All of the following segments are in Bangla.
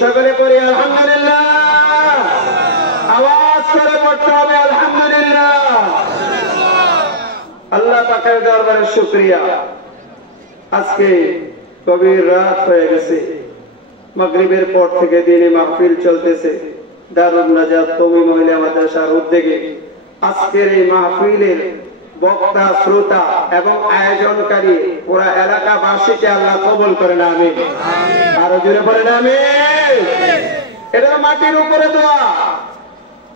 সকলে পড়ি আলহামদুলিল্লাহ। আওয়াজ করে পড়তে হবে আলহামদুলিল্লাহ। আল্লাহ পাকের দরবারে শুকরিয়া। আজকে গভীর রাত হয়ে গেছে, মাগরিবের পর থেকে দিনে মাহফিল চলতেছে দারুন নাজাত কওমি মহিলা মাদ্রাসার উদ্যোগে। আজকের এই মাহফিলের বক্তা, শ্রোতা এবং আয়োজনকারী পুরা এলাকাবাসীকে আল্লাহ কবুল করেন, আমিন। আরো জোরে পড়েন আমিন। এটা মাটির উপরে দোয়া,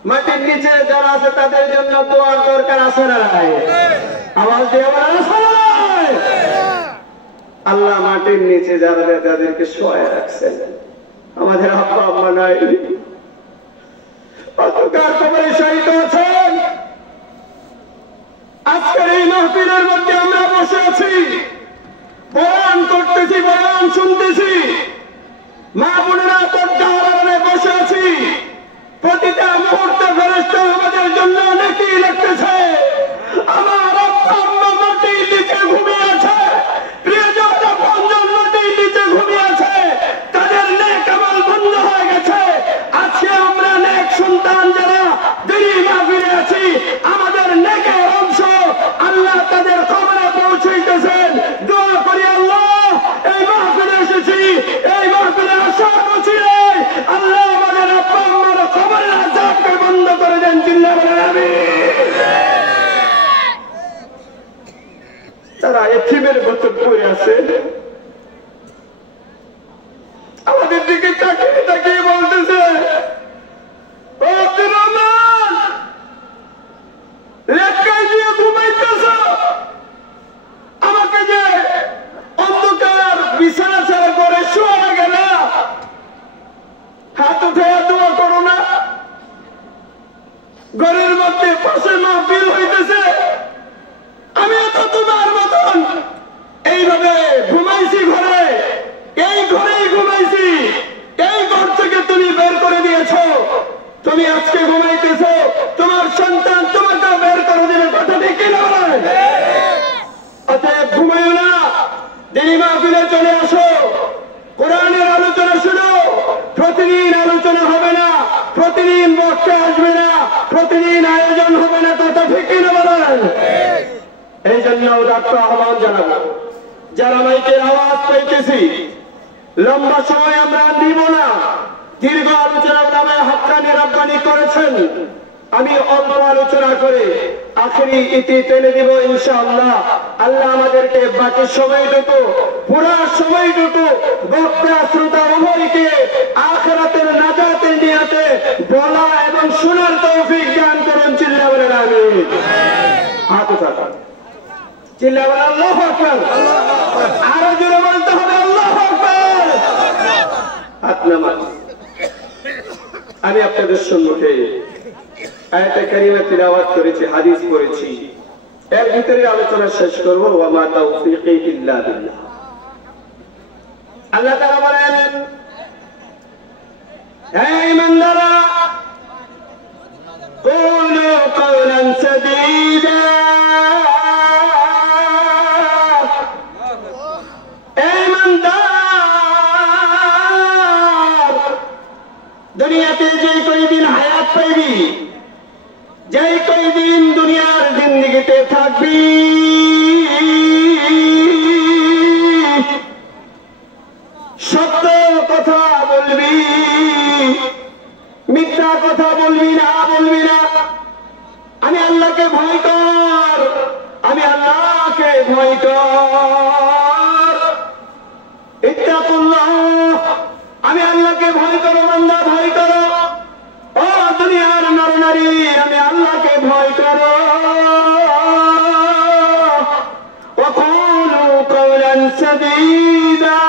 মাটির নিচে যারা আছে তাদের জন্য দোয়ার দরকার আছে না নাই? আওয়াজ দিয়ে বলেন আছে না নাই? আল্লাহ মাটির নিচে যারা তাদেরকে শোয়ায় রাখছেন। আমাদের আব্বা আম্মা নাই, অন্ধকার কবরে শহীদ আছেন। আজকের এই মাহফিলের মধ্যে আমরা বসে আছি, বয়ান করতেছি, বয়ান শুনতেছি, মা বোনেরা পর্দায় বসে আছি। প্রতিটা মুহূর্তে ফেরেশতা আমাদের জন্য নেকি লিখতেছে। আমার আব্বা আম্মা মাটির নিচে ঘুমিয়ে আছে, প্রিয়জন আপনজন মাটির নিচে ঘুমিয়ে আছে, তাদের নেক আমল বন্ধ হয়ে গেছে। আজকে আমরা নেক সন্তান যারা দিনী মাহফিলে আছি, আমাদের নেকের অংশ আল্লাহ তাদের কবরে পৌঁছাইতেছেন। দোয়া করি আল্লাহ, এই মাহফিলে এসেছি, এই মাহফিলে আসার ওসিলায় আল্লাহ আমাদের আব্বা আম্মার কবরের আযাবকে বন্ধ করে দেন। চিল্লায়ে বলেন আমিন। তারা এতিমের মতো পড়ে আছে, আমাদের দিকে তাকিয়ে তাকিয়ে বলতেছে, ও আব্দুর রহমান, লেখাই দিয়ে ঘুমাইতেছ, আমাকে যে অন্ধকার বিছানা ছেড়ে করে শোয়া গেল, হাত উঠে দোয়া করো না। ঘরের মধ্যে পাশে মাহফিল হইতেছে, আমি তো তোমার মতন এইভাবে ঘুমাইছি ঘরে, এই ঘরেই ঘুমাইছি, এই ঘর থেকে তুমি বের করে দিয়েছ, তুমি আজকে ঘুমাইতেছ, তোমার সন্তান তোমাকে বের করে দিলে কথা ঠিক কিনা বলেন? অতএব ঘুমাইও না, দিনী মাহফিলে চলে আসো, কোরআনের আলোচনা শুনো। প্রতিদিন আলোচনা হবে না, প্রতিদিন বক্তা আসবে না, প্রতিদিন আয়োজন হবে না, কথা ঠিক কিনা বলেন? এই জন্য ডাক্তার আহ্বান জানাবো, যারা মাইকের আওয়াজ পাইতেছি, লম্বা সময় আমরা নিব না। দীর্ঘ আলোচনার নামে হাক্কানি রব্বানি করেছেন, আমি অল্প আলোচনা করে আখেরি ইতি টেনে দিব ইনশাআল্লাহ। আল্লাহ আমাদেরকে বাকি সময়টুকু, পুরা সময়টুকু বক্তা শ্রোতা উভয়কে আখিরাতের নাজাতের নিয়াতে বলা এবং শোনার তৌফিক দান করুন। চিল্লায়ে বলেন আমিন। হাত উঠান, চিল্লায়ে বলেন আল্লাহু আকবার। আরো জোরে বলতে হবে আল্লাহু আকবার। হাত নামান। আমি আপনাদের সম্মুখে আয়াতে কারিমা তিলাওয়াত করেছি, হাদিস পড়েছি, এর ভিতরে আলোচনা শেষ করব। ওয়া মা তাওফীকি ইল্লা বিল্লাহ। আল্লাহ তাআলা বলেন, হে ঈমানদাররা, কুলু কওলান সাদীদা, ঈমানদার, দুনিয়াতে যে কয়দিন হায়াত পাইবি, যেই কয়দিন দুনিয়ার জিন্দেগিতে থাকবি, সত্য কথা বলবি, মিথ্যা কথা বলবি না, বলবি না। আমি আল্লাহকে ভয় কর, আমি আল্লাহকে ভয় কর। ইত্তাকুল্লাহ, আমি আল্লাহকে ভয় করো, বান্দা ভয় করো। ও দুনিয়ার নরনারী, আমি আল্লাহকে ভয় করো। ওয়াকুলু কওলান সাদীদা,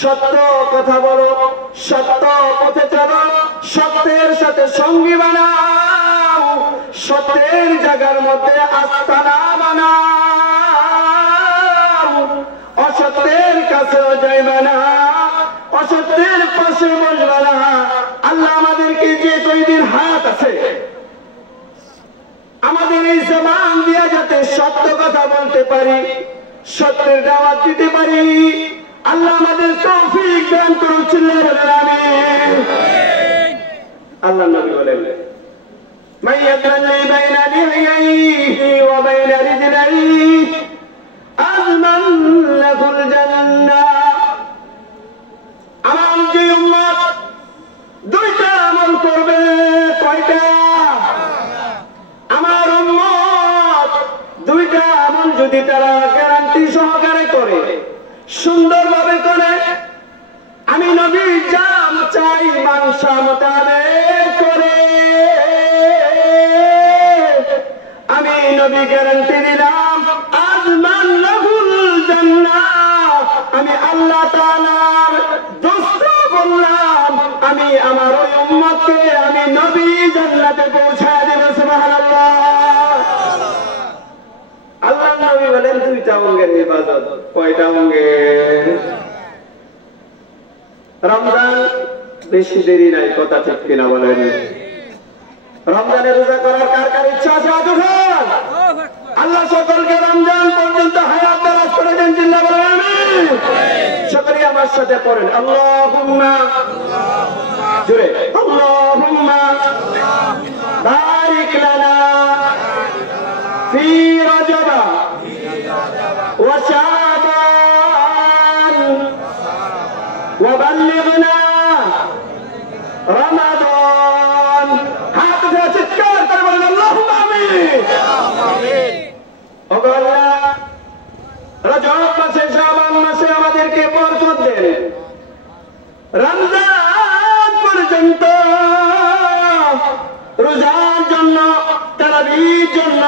সত্য কথা বলো, সত্য পথে চলো, সত্যের সাথে সঙ্গী বানাও, সত্যের জায়গার মধ্যে আস্তানা বানাও, অসত্যের কাছেও যাইবা না, অসত্যের পাশে বসবা না। আল্লাহ আমাদেরকে যে কয়দিন হায়াত আছে, আমাদের এই জবান দিয়া যাতে সত্য কথা বলতে পারি, সত্যের দাওয়াত দিতে পারি, আল্লাহ আমাদের তৌফিক দান করুন, চিল্লায়ে বলেন আমিন। আল্লাহ নবী বলেন মান ইয়াজমানি বাইনা লিহিয়াইহি ওয়া বাইনা রিজলাইহি আযমান লাহুল জান্নাহ। আমার যে উম্মত দুইটা আমল করবে, কয়টা? আমার উম্মত দুইটা আমল যদি তারা গ্যারান্টি সহকারে করে, সুন্দরভাবে করে, আমি নবী জাম চাই মানসা মোতাবেক করে, আমি নবী গ্যারান্টি দিলাম আযমান লাহুল জান্নাহ। আমি আল্লাহ তাআলার দোস্ত বললাম, আমি আমার ওই উম্মতকে আমি নবী জান্নাতে পৌঁছায় দেব। সুবহানাল্লাহ। আল্লাহ নবী বলেন দুইটা অঙ্গের হেফাজত। কয়টা অঙ্গের? রমজান বেশি দেরি নাই, কথা ঠিক কিনা বলেন? রমজানে রোজা করার কার কার ইচ্ছা আছে? আল্লাহ সকলকে রমজান পর্যন্ত হায়াত দারাজ করে দেন, জিল্লাহ বলেন আমিন। সকলে আমার সাথে পড়েন আল্লাহুম্মা, জোরে আল্লাহুম্মা বারিক লানা ফি রজব ওয়া শাবান ওয়া বাল্লিগনা রমাদান। হাত উঠে চিৎকার করে বলেন আল্লাহুম্মা আমিন। রজব মাসে, শাবান মাসে আমাদেরকে বরকত দেন। রমজান পর্যন্ত রোজার জন্য, তারাবির জন্য,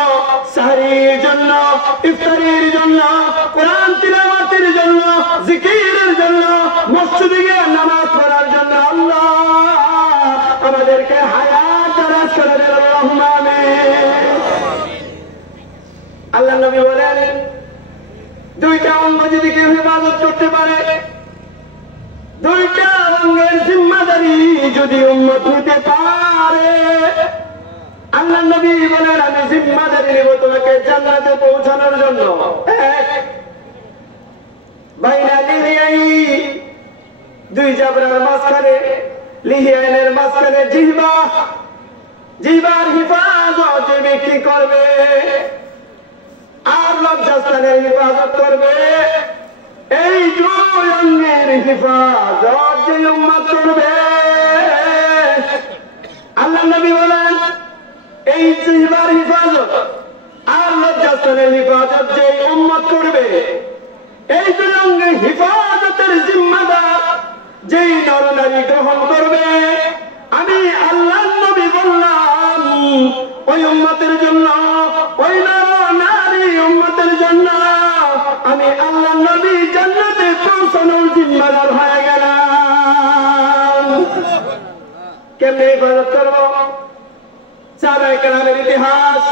সাহরির জন্য, ইফতারির জন্য, কোরআন তিলাওয়াতের জন্য, জিকিরের জন্য, মসজিদে গিয়ে নামাজ পড়ার জন্য আল্লাহ আমাদেরকে হায়াত দারাজ করে দেন। আল্লাহুম্মা আমিন। আল্লাহ নবী বলেন দুইটা অঙ্গ যদি কেউ ইবাদত করতে পারে, দুইটা অঙ্গের জিম্মাদারি যদি উম্মত নিতে পারে, আল্লাহ নবী বলেন আমি জিম্মাদারি নেব তোমাকে জান্নাতে পৌঁছানোর জন্য। এক, বাইনা লিহিয়াইহি, দুই জাবরার মাঝখানে, লিহিয়াইনের মাঝখানে জিহ্বা, জিহ্বার হিফাজত যে ব্যক্তি করবে আর লজ্জাস্থানের হিফাজত করবে, এই দুই অঙ্গের হিফাজত যে উম্মত করবে, আল্লাহ নবী বলেন এই জিহ্বার হিফাজত আর লজ্জাস্থানের হিফাজত যে উম্মত করবে, এই দুই অঙ্গের হিফাজতের জিম্মাদার যেই নরনারী গ্রহণ করবে, আমি আল্লাহ নবী বললাম ওই উম্মতের জন্য, ওই নরনারী উম্মতের জন্য আমি আল্লাহ নবী জান্নাতে পৌঁছানোর জিম্মাদার হয়ে গেলাম। কেমনে ইবাদত করব? সাহাবায়ে কেরামের ইতিহাস,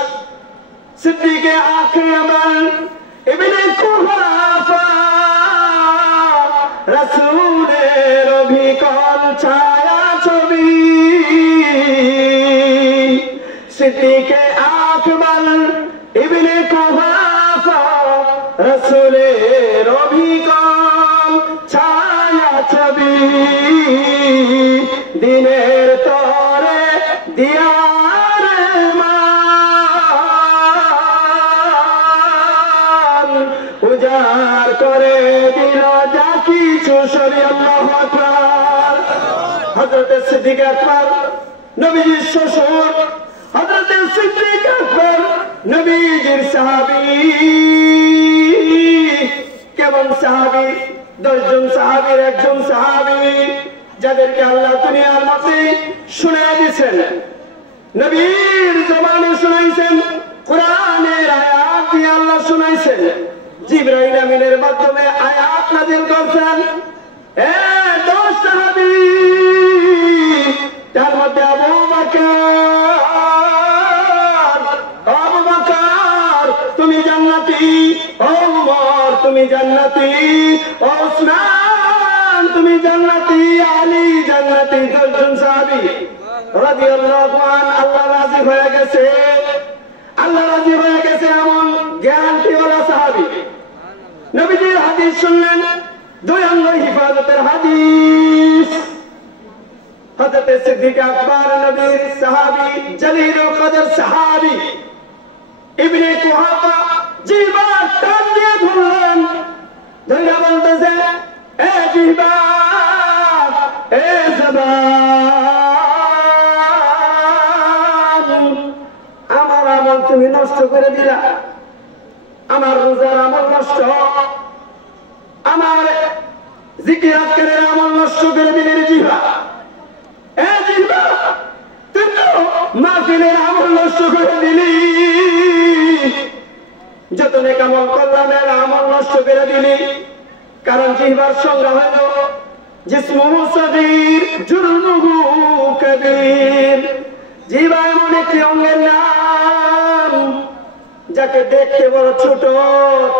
সিদ্দিকে আকরাম ইবনে কুহাফা, রাসূলের অভিকল ছায়া ছবি, সিদ্দিকে আকরাম ইবনে কুহাফা, রাসূলের অভিকল ছায়া ছবি, দিনের তরে দিয়ার মান উজাড় করে দিল যা কিছু সরি। আল্লাহু আকবার। হযরত সিদ্দিক আকবর নবীজির শ্বশুর, হযরত সিদ্দিক আকবর নবীজির সাহাবী। কেমন সাহাবী? 10 জন সাহাবীর একজন সাহাবী, যাদেরকে আল্লাহ দুনিয়ার মধ্যে শুনিয়ে দিয়েছেন, নবীর জবানে শুনাইছেন, কোরআনের আয়াত দিয়ে আল্লাহ শুনাইছেন, জিবরাইল আমিনের মাধ্যমে আয়াত নাযিল করেছেন। 10 সাহাবী, তার মধ্যে আবু বকর তুমি জান্নাতি, ওমর তুমি জান্নাতি, ওসমান তুমি জান্নাতি, আলী জান্নাতি। 10 জন সাহাবী রাদিয়াল্লাহু আনহু। আল্লাহ রাজি হয়ে গেছে, আল্লাহ রাজি হয়ে গেছে এমন গ্যারান্টিওয়ালা সাহাবী। নবীজির হাদিস শুনলেন, দুই অঙ্গ হিফাজতের হাদিস। হযরত সিদ্দিক আকবর নবীর সাহাবী জলিলুল কদর সাহাবী ইবনে কুহাফা জিহ্বা টান দিয়ে ধরলেন, ধরে বলতেছে, এ জিহ্বা, এ জবান, আমার আমল তুমি নষ্ট করে দিলা, আমার রোজার আমল নষ্ট, আমার জিকির আজকারের আমল নষ্ট করে দিলেন জিহ্বা। এ জিহ্বা, তুই তো মাহফিলের আমল নষ্ট করে দিলি, যত নেক আমল করলাম এর আমল নষ্ট করে দিলি। কারণ জিহ্বার সংজ্ঞা হল জিসমুহু সগীর জুরমুহু কবীর। জিহ্বা এমন একটি অঙ্গের নাম যাকে দেখতে বড় ছোট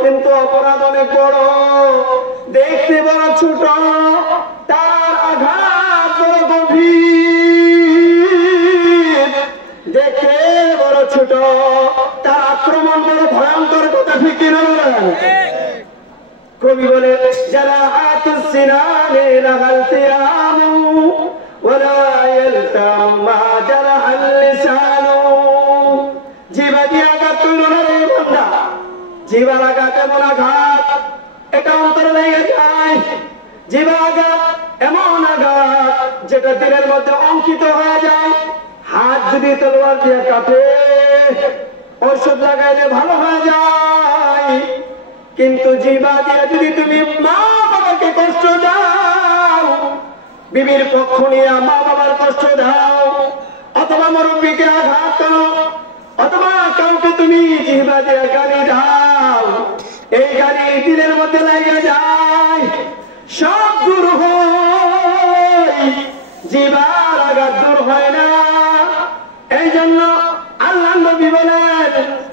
কিন্তু অপরাধ অনেক বড়। দেখতে বড় ছোট, তার আঘাত বড় গভীর। দেখতে বড় ছোট, তার আক্রমণ বড় ভয়ঙ্কর। কথা ঠিক কিনা বলেন? কবি বলে, যারা আতুসিনানে লাগাল সিয়ামু ওয়ালা ইয়ালতাম মা যারা আল লিসানু। জিহ্বা দিয়ে আঘাত করলো না রে বান্দা, জিহ্বার আঘাত এমন আঘাত, এটা অন্তরে লেগে যায়। জিহ্বার আঘাত এমন আঘাত যেটা দিলের মধ্যে অঙ্কিত হয়ে যায়। হাত যদি তলোয়ার দিয়ে কাটে, ঔষধ লাগাইলে ভালো হয়ে যায়, কিন্তু জিহ্বা দিয়ে যদি তুমি মা বাবাকে কষ্ট দাও, বিবির পক্ষ নিয়ে মা বাবার কষ্ট দাও, অথবা মুরব্বীকে আঘাত করো, অথবা কাউকে তুমি জিহ্বা দিয়ে গালি দাও, এই গালি দিলের মধ্যে লেগে যায়, সব দূর হয়, জিহ্বার আঘাত দূর হয় না। এই জন্য আল্লাহ নবী বলেন,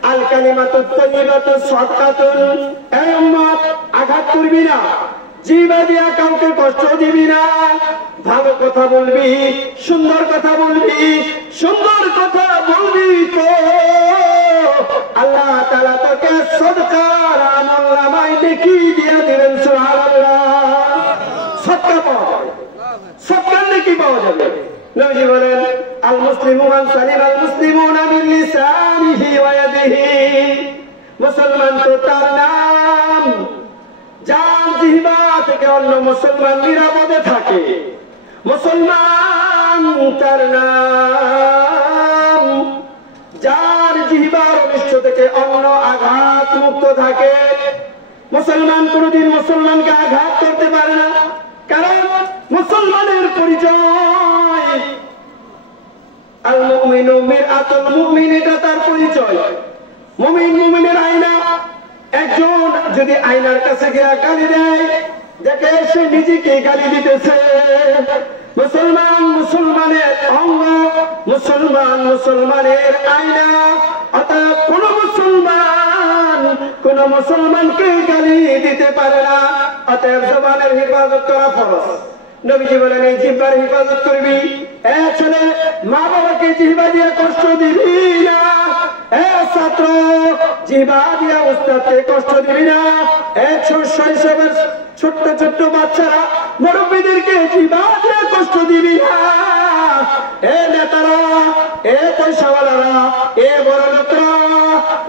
আল কালিমাতুত তাইয়্যিবাতু সাদকাতুন। এই উম্মত, আঘাত করবি না, জিহ্বা দিয়া কাউকে কষ্ট দিবি না, ভালো কথা বলবি, সুন্দর কথা বলবি। সুন্দর কথা বলবি তো আল্লাহ তাআলা তোকে সদকার আমলনামায় নেকি দিয়ে দিবেন। সুবহানাল্লাহ। সদকা পাওয়া যাবে, সদকার নেকি পাওয়া যাবে। নবী বলেন, আল মুসলিমু মান সালিম আল মুসলিমুনা মিন লিসানিহি ওয়া ইয়াদিহি। মুসলমান তো তার নাম যার জিহ্বা থেকে অন্য মুসলমান নিরাপদে থাকে। মুসলমান তার নাম যার জিহ্বার অনিষ্ট থেকে অন্য আঘাত মুক্ত থাকে। মুসলমান কোনদিন মুসলমানকে আঘাত করতে পারে না, কারণ মুসলমানের পরিচয় আল মুমিনু মিরআতুল মুমিন, এটা তার পরিচয়। মুমিন মুমিনের আয়না। একজন যদি আয়নার কাছে গিয়ে গালি দেয়, দেখে সে নিজেকে গালি দিতেছে। মুসলমান মুসলমানের অঙ্গ, মুসলমান মুসলমানের আয়না। অতএব কোন মুসলমানকে গালি দিতে পারে না। অতএব জবানের হেফাজত করা ফরজ। নবীজি বলেন, এই জিহ্বার হেফাজত করবি। এ ছেলে, মা বাবাকে জিহ্বা দিয়ে কষ্ট দিবি না। এ ছাত্র, জিহ্বা দিয়ে উস্তাদকে কষ্ট দিবি না। এ শৈশবের ছোট্ট ছোট্ট বাচ্চারা, মুরব্বীদেরকে জিহ্বা দিয়ে কষ্ট দিবি না। এ নেতারা, এ পয়সাওয়ালারা, এ বড় লোকরা,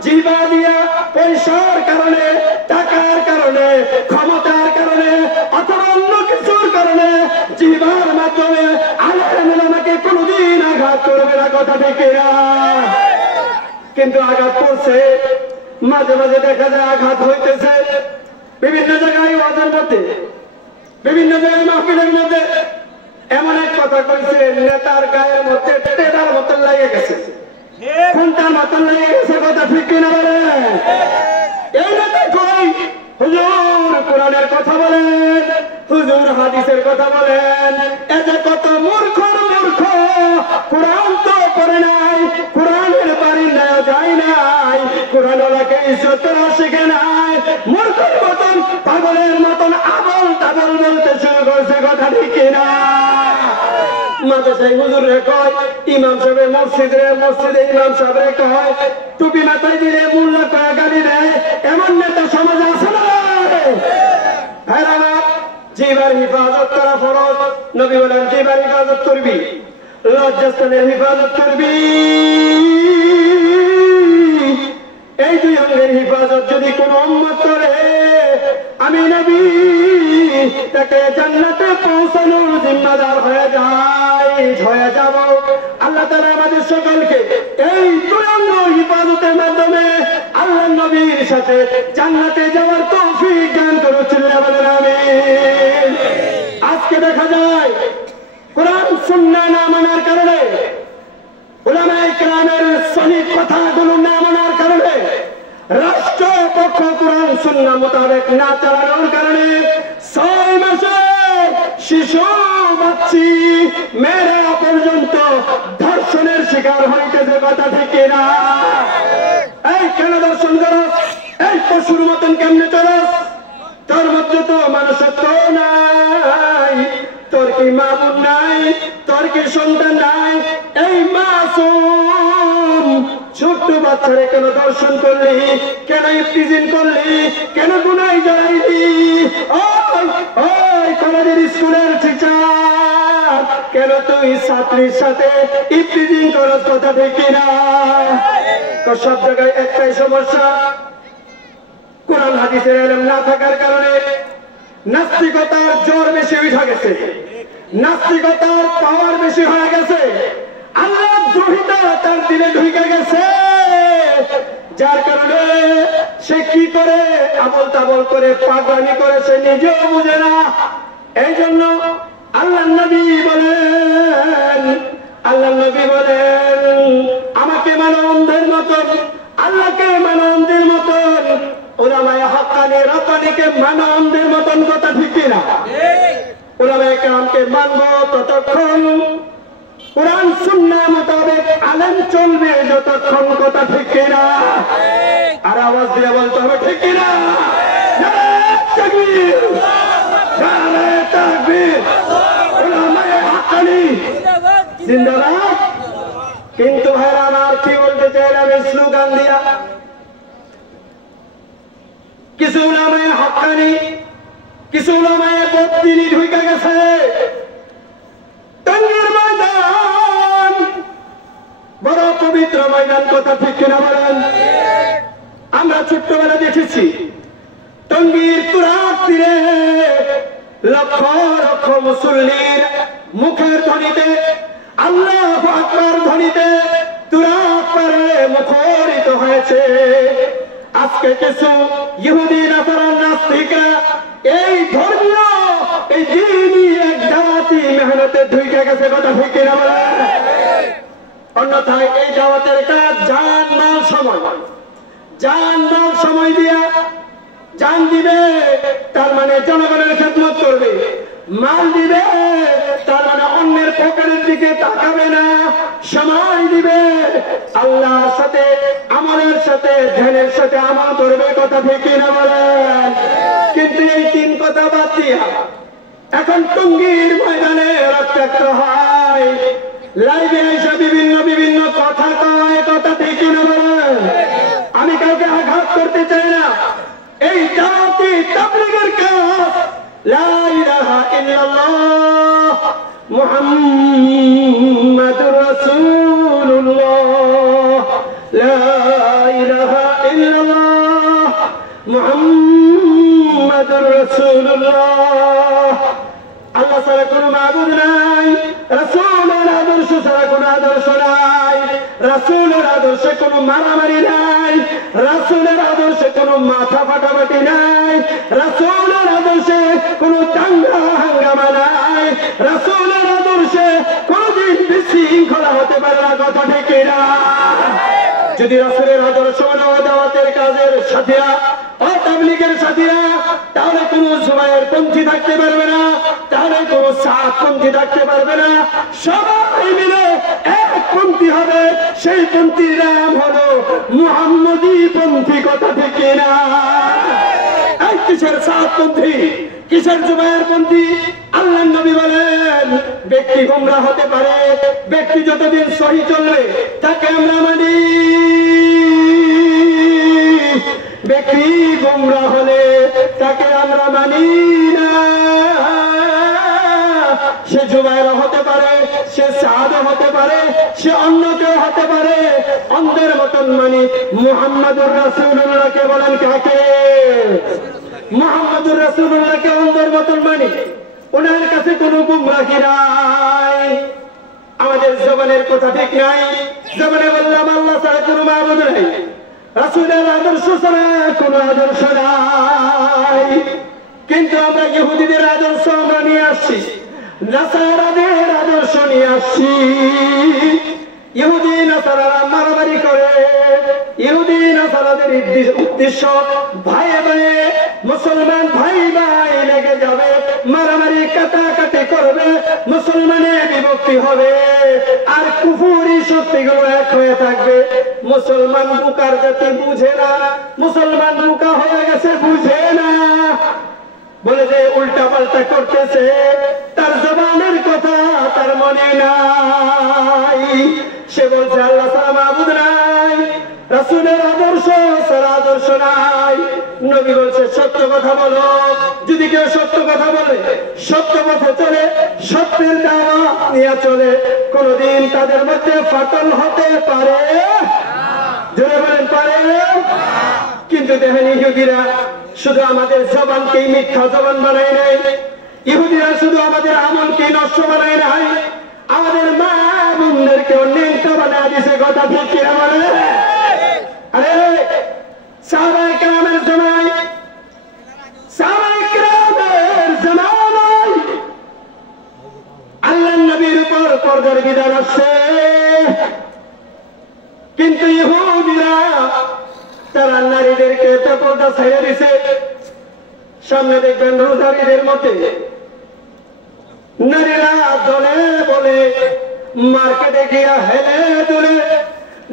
জিহ্বা দিয়া পয়সার কারণে, টাকার কারণে, ক্ষমতার কারণে অথবা অন্য কিছুর কারণে জিহ্বার মাধ্যমে আলেম ওলামাকে কোনদিন আঘাত করবে না। কথা ঠিক না? কিন্তু আঘাত করছে, মাঝে মাঝে দেখা যায় আঘাত হইতেছে। বিভিন্ন জায়গায় ওয়াজের মধ্যে, বিভিন্ন জায়গায় মাহফিলের মধ্যে এমন এক কথা কইছে, নেতার গায়ের মধ্যে টেডার মতন লেগে গেছে, কোনটার মতন লেগে গেছে। কথা ঠিক কিনা বলে? এই নেতা কই হুজুর কোরআনের কথা বলেন, হুজুর হাদিসের কথা বলেন। এতে কত মূর্খ মূর্খ, কোরআন তো পড়ে নাই, কোরআনের বাড়ি নেওয়া যায় নাই, কোরআনওয়ালাকে ইজ্জত করা শিখে নাই, মূর্খের মতন পাগলের মতন আবল তাবল বলতে শুরু করছে। কথা ঠিক কিনা? মাদ্রাসায় হুজুর রে কয়, ইমাম সাহেব মসজিদে ইমাম সাহেব রে কয়, টুপি মাথায় দিলে মোল্লা কয়া গালি দেয়। এমন নেতা সমাজ আছে না? জিবার হিফাজত করা ফরজ। নবী বলেন জিবার হিফাজত করবি, লজ্জাস্থানের হিফাজত করবি। এই দুই অঙ্গের হিফাজত যদি কোন উম্মত করে, আমি নবী তাকে জান্নাতে পৌঁছানোর জিম্মাদার হয়ে যাব। আল্লাহ তাআলা আমাদের সকলকে এই দুই অঙ্গ হিফাজতের মাধ্যমে আল্লাহ নবীর সাথে জান্নাতে যাওয়ার তৌফিক দান করুন। বলেন আমিন। আজকে দেখা যায় কোরআন সুন্নাহ না মানার কারণে, উলামায়ে কেরামের সহিহ কথাগুলো না মানার কারণে, রাষ্ট্রপক্ষ কোরআন সুন্নাহ মোতাবেক না চালানোর কারণে 6 মাসে শিশু বাচ্চি মেয়েরা পর্যন্ত ধর্ষণের শিকার হইতেছে। কথা ঠিক না? এই কেন ধর্ষণ করস? এই পশুর মতন কেমনে চলস? তোর মধ্যে তো মানুষত্ব নাই, তোর কি মামুন নাই, তোর কি সন্তান নাই? এই মাসুম ছোট্ট বাচ্চারে কেন দর্শন করলি? কেন ইফতিজিন করলি? কেন গুনায় জড়াইলি? ওই কলেজের স্কুলের টিচার, কেন তুই ছাত্রীর সাথে ইফতিজিন করস? কথা ঠিক না? সব জায়গায় একটাই সমস্যা, কোরআন হাদিসের ইলম না থাকার কারণে নাস্তিকতার জোর বেশি উঠে গেছে, নাস্তিকতার পাওয়ার বেশি হয়ে গেছে, আল্লাহ দ্রোহিতা তার দিলে ঢুকে গেছে। যার কারণে সে কি করে আবল তাবল করে পাগলামি করে সে নিজেও বুঝে না। এই জন্য আল্লাহ নবী বলেন, আমাকে মানো অন্ধের মতন, আল্লাহকে মানো অন্ধের মতন, উলামায়ে হাক্কানি রাব্বানিকে মানো অন্ধের মতন। কথা ঠিক না? উলামায়ে কেরামকে মানবো ততক্ষণ, কোরআন সুন্নাহ মোতাবেক আলেম চলবে যতক্ষণ। কথা ঠিক না? আর আওয়াজ দিয়ে বলতে হবে ঠিক না? তাকবীর, নারে তাকবীর, উলামায়ে হাক্কানি জিন্দাবাদ। কিন্তু ভাইরা আমার, কি বলতে চাইলাম এই স্লোগান দিয়া? কিছু উলামায়ে হাক্কানি, কিছু উলামায়ে বদ্দিনী ঢুকে গেছে টঙ্গীর ময়দান, বড় পবিত্র ময়দান। কথা ঠিক কিনা বলেন? আমরা ছোট্টবেলা দেখেছি টঙ্গীর তুরাগ তীরে লক্ষ লক্ষ মুসল্লির মুখের ধ্বনিতে, আল্লাহু আকবার ধ্বনিতে তুরাগ পারে মুখরিত হয়েছে। আজকে কিছু ইহুদি নাসারার নাস্তিকরা এই ধর্মীয় এই দ্বীনি এক জাতি মেহনতে ঢুকে গেছে। কথা ঠিক কিনা বলেন? অন্যথায় এই দাওয়াতের কাজ জান মাল সময় দিয়া জান দিবে, তার মানে জনগণের খেদমত করবে, মাল দিবে তার মানে অন্যের পকেটের দিকে তাকাবে না, সময় দিবে আল্লাহর সাথে, আমলের সাথে, ধ্যানের সাথে আমল করবে। কথা ঠিক না বলেন? কিন্তু এই 3 কথা বাদ দিয়া এখন টঙ্গীর ময়দানে রক্তাক্ত হয়, লাইভে এসে বিভিন্ন কথা কয়। কথা ঠিক না বলেন? আমি কাউকে আঘাত করতে চাই না, এই দাওয়াতি তাবলীগের কাজ লা ইলাহা ইল্লাল্লাহ মুহাম্মাদুর রাসূলুল্লাহ, লা ইলাহা ইল্লাল্লাহ মুহাম্মাদুর রাসূলুল্লাহ। আল্লাহ ছাড়া কোনো মাবুদ নাই, রাসূলের আদর্শ ছাড়া কোনো আদর্শ নাই, রাসূলের আদর্শে কোনো মারামারি নাই, রাসূলের আদর্শে কোনো মাথা ফাটাফাটি নাই, রাসূলের আদর্শে কোনো দাঙ্গা হাঙ্গামা নাই, রাসূলের আদর্শে কোনদিন বিশৃঙ্খলা হতে পারে না। কথা ঠিক না? যদি রাসূলের আদর্শ দাওয়াতের কাজের সাথীরা ও তাবলীগের সাথীরা, তাহলে কোন জুবায়ের পন্থী থাকতে পারবে না, তাহলে কোন সাদ পন্থী থাকতে পারবে না, সবাই মিলে এক পন্থী হবে। সেই পন্থীর নাম হলো মুহাম্মদী পন্থী। কথা ঠিক না? এই কিসের সাদ পন্থী, কিসের জুবায়ের পন্থী? আল্লাহ নবী বলেন ব্যক্তি গোমরাহ হতে পারে, ব্যক্তি যতদিন সহি চলবে তাকে আমরা মানি, ব্যক্তি গোমরাহ হলে তাকে আমরা মানি না। সে জুবাইর হতে পারে, সে সাদ হতে পারে, সে অন্য কেউ হতে পারে। অন্ধের মতন মানে মুহাম্মদুর রাসূলুল্লাহকে বলেন কাকে? মুহাম্মদুর রাসূলুল্লাহকে অন্ধের মতন মানে ওনার কাছে কোনো গুমরাহি নাই। আমাদের জবানের কথা ঠিক নাই, জবানে বললাম আল্লাহ ছাড়া কোনো মাবুদ নাই, রাসূলের আদর্শ ছাড়া কোনো আদর্শ নাই। কিন্তু আমরা ইহুদিদের আদর্শ আমরা নিয়ে আসছি, নাসারাদের আদর্শ নিয়ে আসছি। ইহুদি নাসারারা মারামারি করে, ইহুদি নাসারাদের উদ্দেশ্য ভাই ভাই মুসলমান ভাই ভাই লেগে যাবে, মারামারি কাটাকাটি করবে, মুসলমানের বিভক্তি হবে, আর কুফুরি শক্তিগুলো এক হয়ে থাকবে। মুসলমান বুকার জাতি বুঝে না, মুসলমান বুকা হয়ে গেছে বুঝে না, বলে যে উল্টা পাল্টা করতেছে, তার জবানের কথা তার মনে নাই। সে বলছে আল্লাহ ছাড়া মাবুদ নাই, রাসূলের আদর্শ ছাড়া আদর্শ নাই। নবী বলছে সত্য কথা বলো। যদি কেউ সত্য কথা বলে, সত্য পথে চলে, সত্যের দাওয়াত নিয়ে চলে, কোনদিন তাদের মধ্যে ফাটল হতে পারে? জোরে বলেন পারে? কিন্তু দেখেন ইহুদিরা শুধু আমাদের জবানকেই মিথ্যা জবান বানায় নাই, ইহুদিরা শুধু আমাদের আমলকে নষ্ট বানায় নাই, আমাদের মা বোনদেরকেও নেংটা বানায় দিছে। কথা ঠিক কিনা বলে? আরে সাহাবায়ে কেরামের জামানায়, সাহাবায়ে কেরামের জামানায় আল্লাহর নবীর উপর পর্দার বিধান আসছে, কিন্তু ইহুদিরা তারা নারীদেরকে বেপরদা ছেড়ে দিছে। সামনে দেখবেন রোজারিদের মতে নারীরা দলে বলে মার্কেটে গিয়া হেলে দুলে,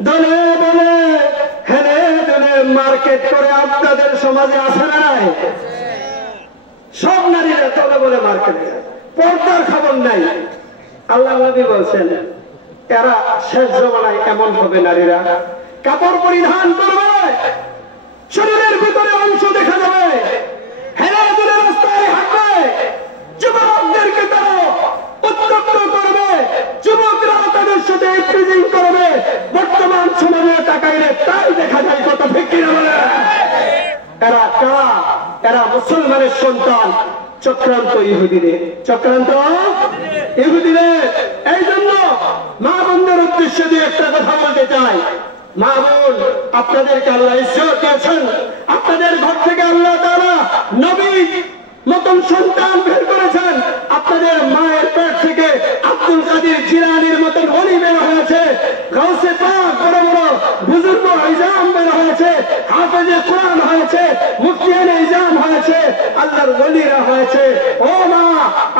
দলে বলে হেলে দুলে মার্কেট করে। আপনাদের সমাজে আসে না নাই? সব নারীরা দলে বলে মার্কেটে, পর্দার খবর নাই। আল্লাহ নবী বলছেন এরা শেষ জমানায় এমন হবে, নারীরা কাপড় পরিধান করবে, শরীরের ভিতরে অংশ দেখা যাবে, হেলে দুলে রাস্তায় হাঁটবে, যুবকদেরকে তারা উত্তপ্ত করবে, যুবকরা তাদের সাথে ইফতিজিং করবে। বর্তমান সমাজে তাকাইলে তাই দেখা যায়। কত ঠিক কিনা বলে? এরা কারা? এরা মুসলমানের সন্তান, চক্রান্ত ইহুদিদের, চক্রান্ত ইহুদিদের। এই জন্য মা বোনদের উদ্দেশ্যে দিয়ে একটা কথা বলতে চাই। মা বোন, আপনাদেরকে আল্লাহ ইজ্জত দিয়েছেন, আপনাদের ঘর থেকে আল্লাহ তাআলা নবী নতুন সন্তান বের করেছেন। আপনাদের মায়ের পেট থেকে আব্দুল কাদের জিলানীর মতন ওলি বের হয়েছে, গাউসে পাক বড় বড় বুজুর্গ ইজাম বের হয়েছে, হাফেজে কোরআন হয়েছে, মুফতিয়ানে ইজাম হয়েছে, আল্লাহর ওলিরা হয়েছে। ও মা,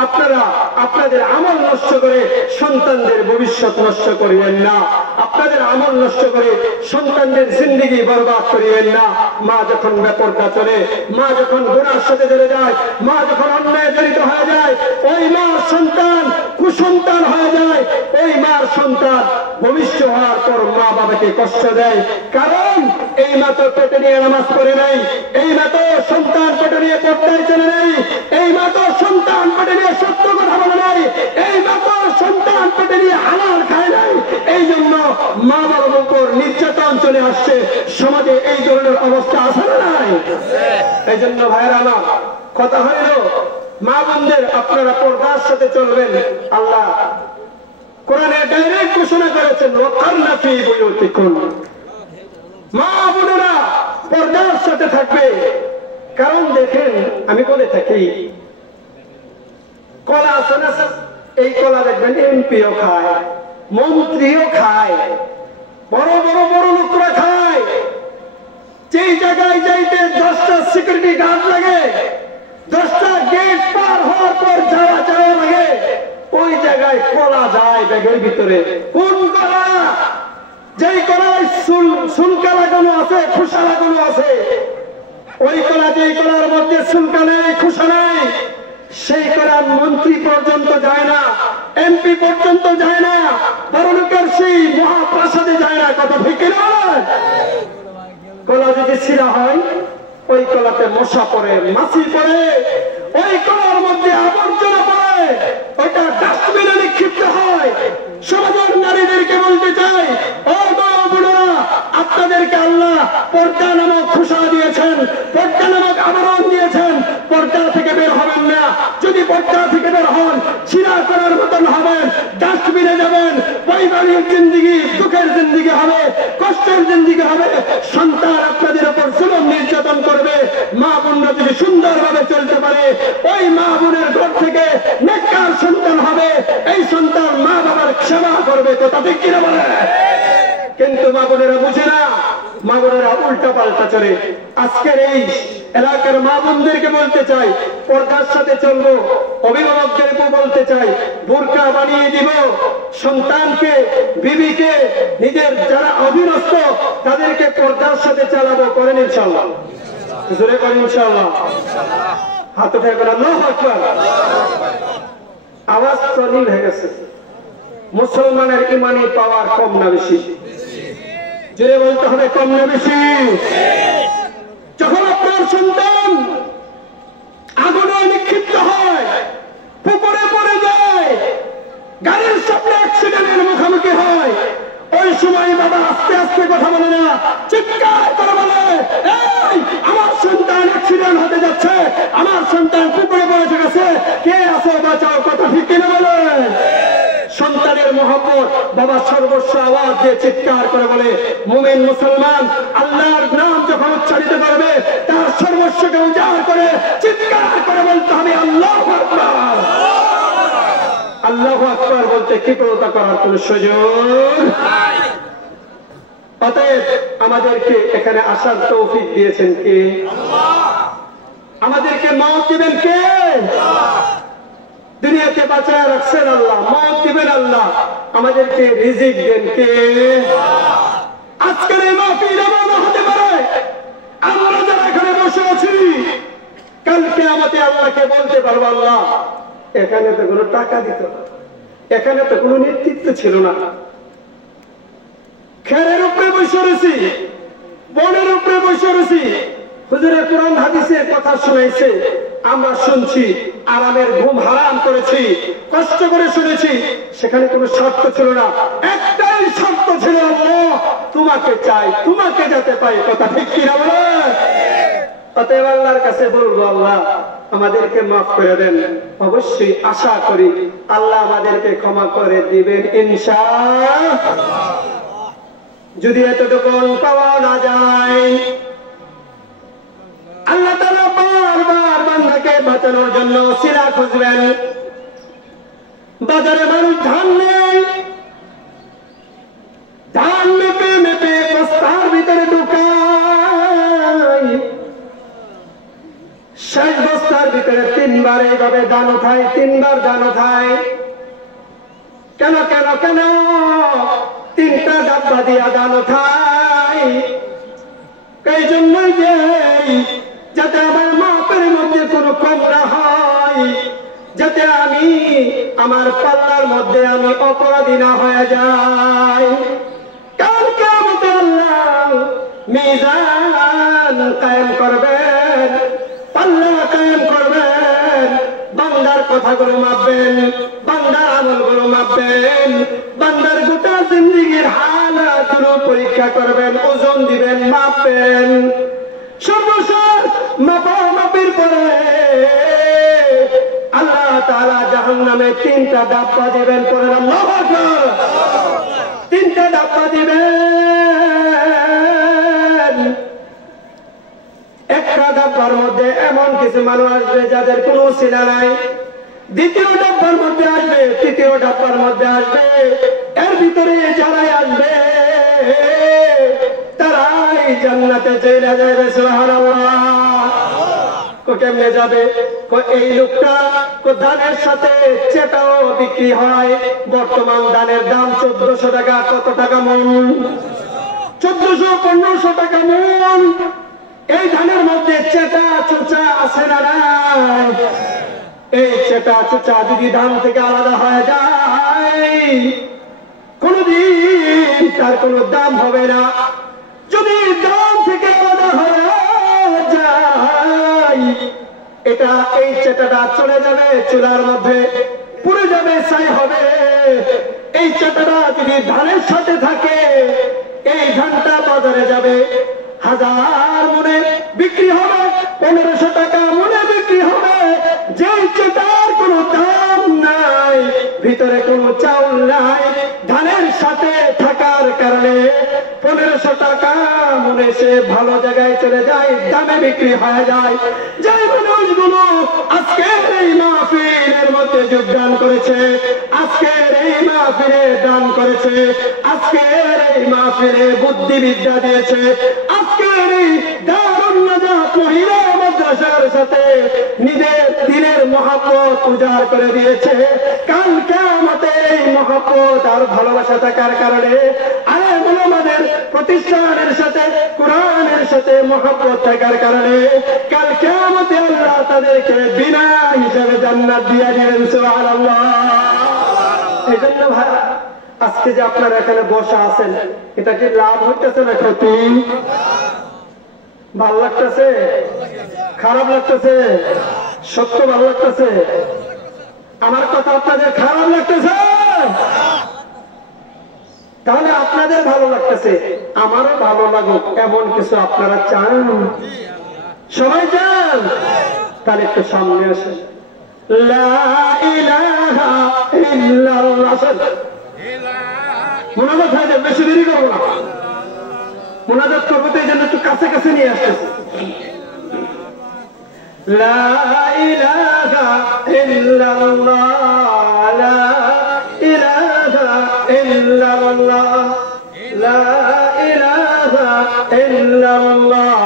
আপনারা আপনাদের আমল নষ্ট করে সন্তানদের ভবিষ্যৎ নষ্ট করিবেন না, আপনাদের আমল নষ্ট করে সন্তানদের জিন্দেগি বরবাদ করিবেন না। মা যখন বেপরদা চলে, মা যখন গুনার সাথে চলে যায়, মা যখন অন্যায় জড়িত হয়ে যায়, ওই মার সন্তান কুসন্তান হয়ে যায়। ওই মার সন্তান ভবিষ্য হওয়ার পর মা বাবাকে কষ্ট দেয়, কারণ এই মা তো পেটে নিয়ে নামাজ পড়ে নাই, এই মা তো সন্তান পেটে নিয়ে পড়তে চলে নাই, এই মা তো সন্তান পেটে নিয়ে সত্য কথা বলে নাই, এই মা তো সন্তান পেটে নিয়ে হালাল খায় নাই। এই জন্য মা বাবার উপর নির্যাতন চলে আসছে। সমাজে এই ধরনের অবস্থা আছে না নাই? এই জন্য ভাইয়েরা আমার কথা হইল, মা বোনদের আপনারা পর্দার সাথে চলবেন। আল্লাহ কোরআনে ডাইরেক্ট ঘোষণা করেছেন ওয়াকারনা ফি বুয়ুতিকুম, মা বোনেরা পর্দার সাথে থাকবে। কারণ দেখেন, আমি বলে থাকি কলা আছে না, এই কলা দেখবেন এমপিও খায়, মন্ত্রীও খায়, বড় বড় বড় লোকরা খায়। যেই জায়গায় যাইতে 10টা সিকিউরিটি গার্ড লাগে, 10টা গেট পার হওয়ার পর যাওয়া লাগে, ওই জায়গায় কলা যায় ব্যাগের ভিতরে। কোন কলা? যেই কলায় সুলকা লাগানো আছে, খোসা লাগানো আছে, ওই কলা, যেই কলার মধ্যে সুলকা নেই, খোসা নেই, সেই কলা মন্ত্রী পর্যন্ত যায় না, এমপি পর্যন্ত যায় না, বড় লোকের সেই মহাপ্রাসাদে যায় না। কত ঠিক না? কলা যদি ছিঁড়া হয়, ওই কলাতে মশা পড়ে, মাছি পড়ে, ওই কলার মধ্যে আবর্জনা পড়ে, ওইটা করার মতন হবেন, ডাস্টবিনে যাবেন। পারিবারিক জিন্দিগি দুঃখের জিন্দিগি হবে, কষ্টের জিন্দিগি হবে। সন্তান আপনাদের উপর জুলুম নির্যাতন করবে, মা বোনরা যদি সুন্দরভাবে চলতে পারে, ওই মা বোনের ঘর থেকে নেককার সন্তান হবে। এই সন্তান মা বাবার সেবা করবে। কথা ঠিক কিনা বলে? কিন্তু মা বোনেরা বুঝে না, মা বোনেরা উল্টা পাল্টা চলে। আজকের এই এলাকার মা বোনদেরকে বলতে চাই, পর্দার সাথে চলবো। অভিভাবকদেরকে বলতে চাই, বোরকা বানিয়ে দিব। সন্তানকে, বিবিকে, নিজের যারা অধীনস্থ তাদেরকে পর্দার সাথে চালাবো। করেন ইনশাআল্লাহ? জোরে করেন ইনশাআল্লাহ। হাত উঠে করেন আল্লাহু আকবার। আওয়াজ তো নীল হয়ে গেছে। মুসলমানের ইমানি পাওয়ার কম না বেশি? জোরে বলতে হবে, কম না বেশি? যখন আপনার সন্তান আগুনে নিক্ষিপ্ত হয়, পুকুরে পড়ে যায়, গাড়ির সামনে অ্যাক্সিডেন্টের মুখোমুখি হয়, ওই সময় বাবা আস্তে আস্তে কথা বলে না, চিৎকার করে বলে, এই আমার সন্তান অ্যাক্সিডেন্ট হতে যাচ্ছে, আমার সন্তান পুকুরে পড়ে গেছে, কে আছে বাঁচাও। কথা ঠিক কিনা বলে? সন্তানের মহব্বত বাবা সর্বস্ব আওয়াজ দিয়ে চিৎকার করে বলে। মুমিন মুসলমান আল্লাহর নাম যখন উচ্চারিত করবে, তার সর্বস্বকে উজাড় করে চিৎকার করে বলতে হবে আল্লাহু আকবার। আল্লাহু আকবার বলতে কৃতজ্ঞতা করার কোন সুযোগ নাই। অতএব আমাদেরকে এখানে আসার তৌফিক দিয়েছেন কে? আল্লাহ। আমাদেরকে মওত দিবেন কে? আল্লাহ। দুনিয়াতে বাঁচায় রাখছেন আল্লাহ, মওত দিবেন আল্লাহ। আমাদেরকে রিজিক দেন কে? আজকের এই মাহফিল এমন হতে পারে, আমরা যারা এখানে বসে আছি, কালকে আমাদের আল্লাহকে বলতে পারবো, আল্লাহ এখানে তো কোনো টাকা দিত না, এখানে তো কোনো নেতৃত্ব ছিল না, খেরের উপরে বসে রয়েছি, বনের উপরে বসে রয়েছি, হুজুরের কোরআন হাদিসের কথা শুনাইছে, আমরা শুনছি, আরামের ঘুম হারাম করেছি, কষ্ট করে শুনেছি, সেখানে কোনো স্বার্থ ছিল না, একটাই স্বার্থ ছিল, আল্লাহ তোমাকে চাই, তোমাকে যেতে পাই। কথা ঠিক কিনা বলে? অতএব আল্লাহর কাছে বলবো, আল্লাহ আমাদেরকে মাফ করে দেন। অবশ্যই আশা করি আল্লাহ আমাদেরকে ক্ষমা করে দিবেন ইনশাআল্লাহ। যদি এতটুকু পাওয়া না যায়, আল্লাহ তাআলা বারবার বান্দাকে বাঁচানোর জন্য ওসিলা খুঁজবেন। বাজারে মানুষ ধান নেই, ধান মেপে মেপে বস্তার ভিতরে ঢুকায়, শেষ বস্তার ভিতরে তিনবার এইভাবে দান উঠায়, তিনবার দান উঠায়। কেন কেন কেন? তিনটা ডাব্বা দিয়া দান উঠায়। এই জন্যই যাতে আমার মাপের মধ্যে কোনো কম না হয়, যাতে আমি আমার পাল্লার মধ্যে আমি অপরাধী না হয়ে যাই। কালকে আমাদের আল্লাহ মিজান কায়েম করবেন, পাল্লা কায়েম করবেন, বান্দার কথাগুলো মাপবেন, বান্দার আমলগুলো মাপবেন, বান্দার গোটা জিন্দেগির হালাতগুলো পরীক্ষা করবেন, ওজন দিবেন, মাপবেন। সর্বশেষ মাপামাপির পরে আল্লাহ তাআলা জাহান্নামে তিনটা ডাব্বা দিবেন। পড়েন আল্লাহু আকবার। তিনটা ডাব্বা দিবেন। একটা ডাব্বার মধ্যে এমন কিছু মানুষ আসবে যাদের কোনো সিনা নাই, দ্বিতীয় ডাব্বার মধ্যে আসবে, তৃতীয় ডাব্বার মধ্যে আসবে, এর ভিতরে যারাই আসবে তারাই জান্নাতে চলে যাবে। সুবহানাল্লাহ। কেমনে যাবে? এই লোকটা ধানের সাথে চেটাও বিক্রি হয়। বর্তমান ধানের দাম 1400 টাকা। কত টাকা মন? 1400-1500 টাকা মন। এই ধানের মধ্যে চেটা চোচা আছে না নাই? এই চেটা চোচা যদি ধান থেকে আলাদা হয়ে যায়, কোনদিন তার কোনো দাম হবে না। যদি ধান থেকে আলাদা হয়ে যায়, এটা এই চেটাটা চলে যাবে চুলার মধ্যে, পুড়ে যাবে, ছাই হবে। এই চেটাটা যদি ধানের সাথে থাকে, এই ধানটা বাজারে যাবে, 1000 মনে বিক্রি হবে, 1500 টাকা মনে বিক্রি হবে। যেই চেটার কোনো দাম নাই, ভিতরে কোনো চাউল নাই, ধানের সাথে থাকার কারণে 1500 টাকা মনে সে ভালো জায়গায় চলে যায়, দামে বিক্রি হয়ে যায়। যে মানুষগুলো আজকের এই মাহফিলের মধ্যে যোগদান করেছে, আজকের এই মাহফিলে দান করেছে, আজকের এই মাহফিলে বুদ্ধিবিদ্যা দিয়েছে, আজকের এই দারুন নাজাত মহিলা মাদ্রাসার সাথে নিজের দিনের মহব্বত উজাড় করে দিয়েছে, কাল কিয়ামতে এই মহব্বত আর ভালোবাসা থাকার কারণে আলেম ওলামাদের প্রতিষ্ঠানের সাথে কোরআনের সাথে মহব্বত থাকার কারণে কাল কিয়ামতে আল্লাহ তাদেরকে বিনা হিসাবে জান্নাত দিয়ে দিবেন। সুবহানাল্লাহ। এই জন্য ভাই আজকে যে আপনারা এখানে বসা আছেন, এটা কি লাভ হইতেছে না ক্ষতি? ভাল লাগতেছে? খারাপ লাগতেছে? সত্য ভালো লাগতেছে? আমার কথা আপনাদের খারাপ লাগতেছে? তাহলে আপনাদের ভালো লাগতেছে, আমারও ভালো লাগুক এমন কিছু আপনারা চান? সবাই চান? তাহলে একটু সামনে আসেন। লা ইলাহা ইল্লাল্লাহ। মুনাজাত হয়ে যাবে, বেশি দেরি করবো না। মুনাজাত করবো তো এই জন্য একটু কাছে কাছে নিয়ে আসতেছি। লা ইলাহা ইল্লাল্লাহ, লা ইলাহা ইল্লাল্লাহ, লা ইলাহা ইল্লাল্লাহ।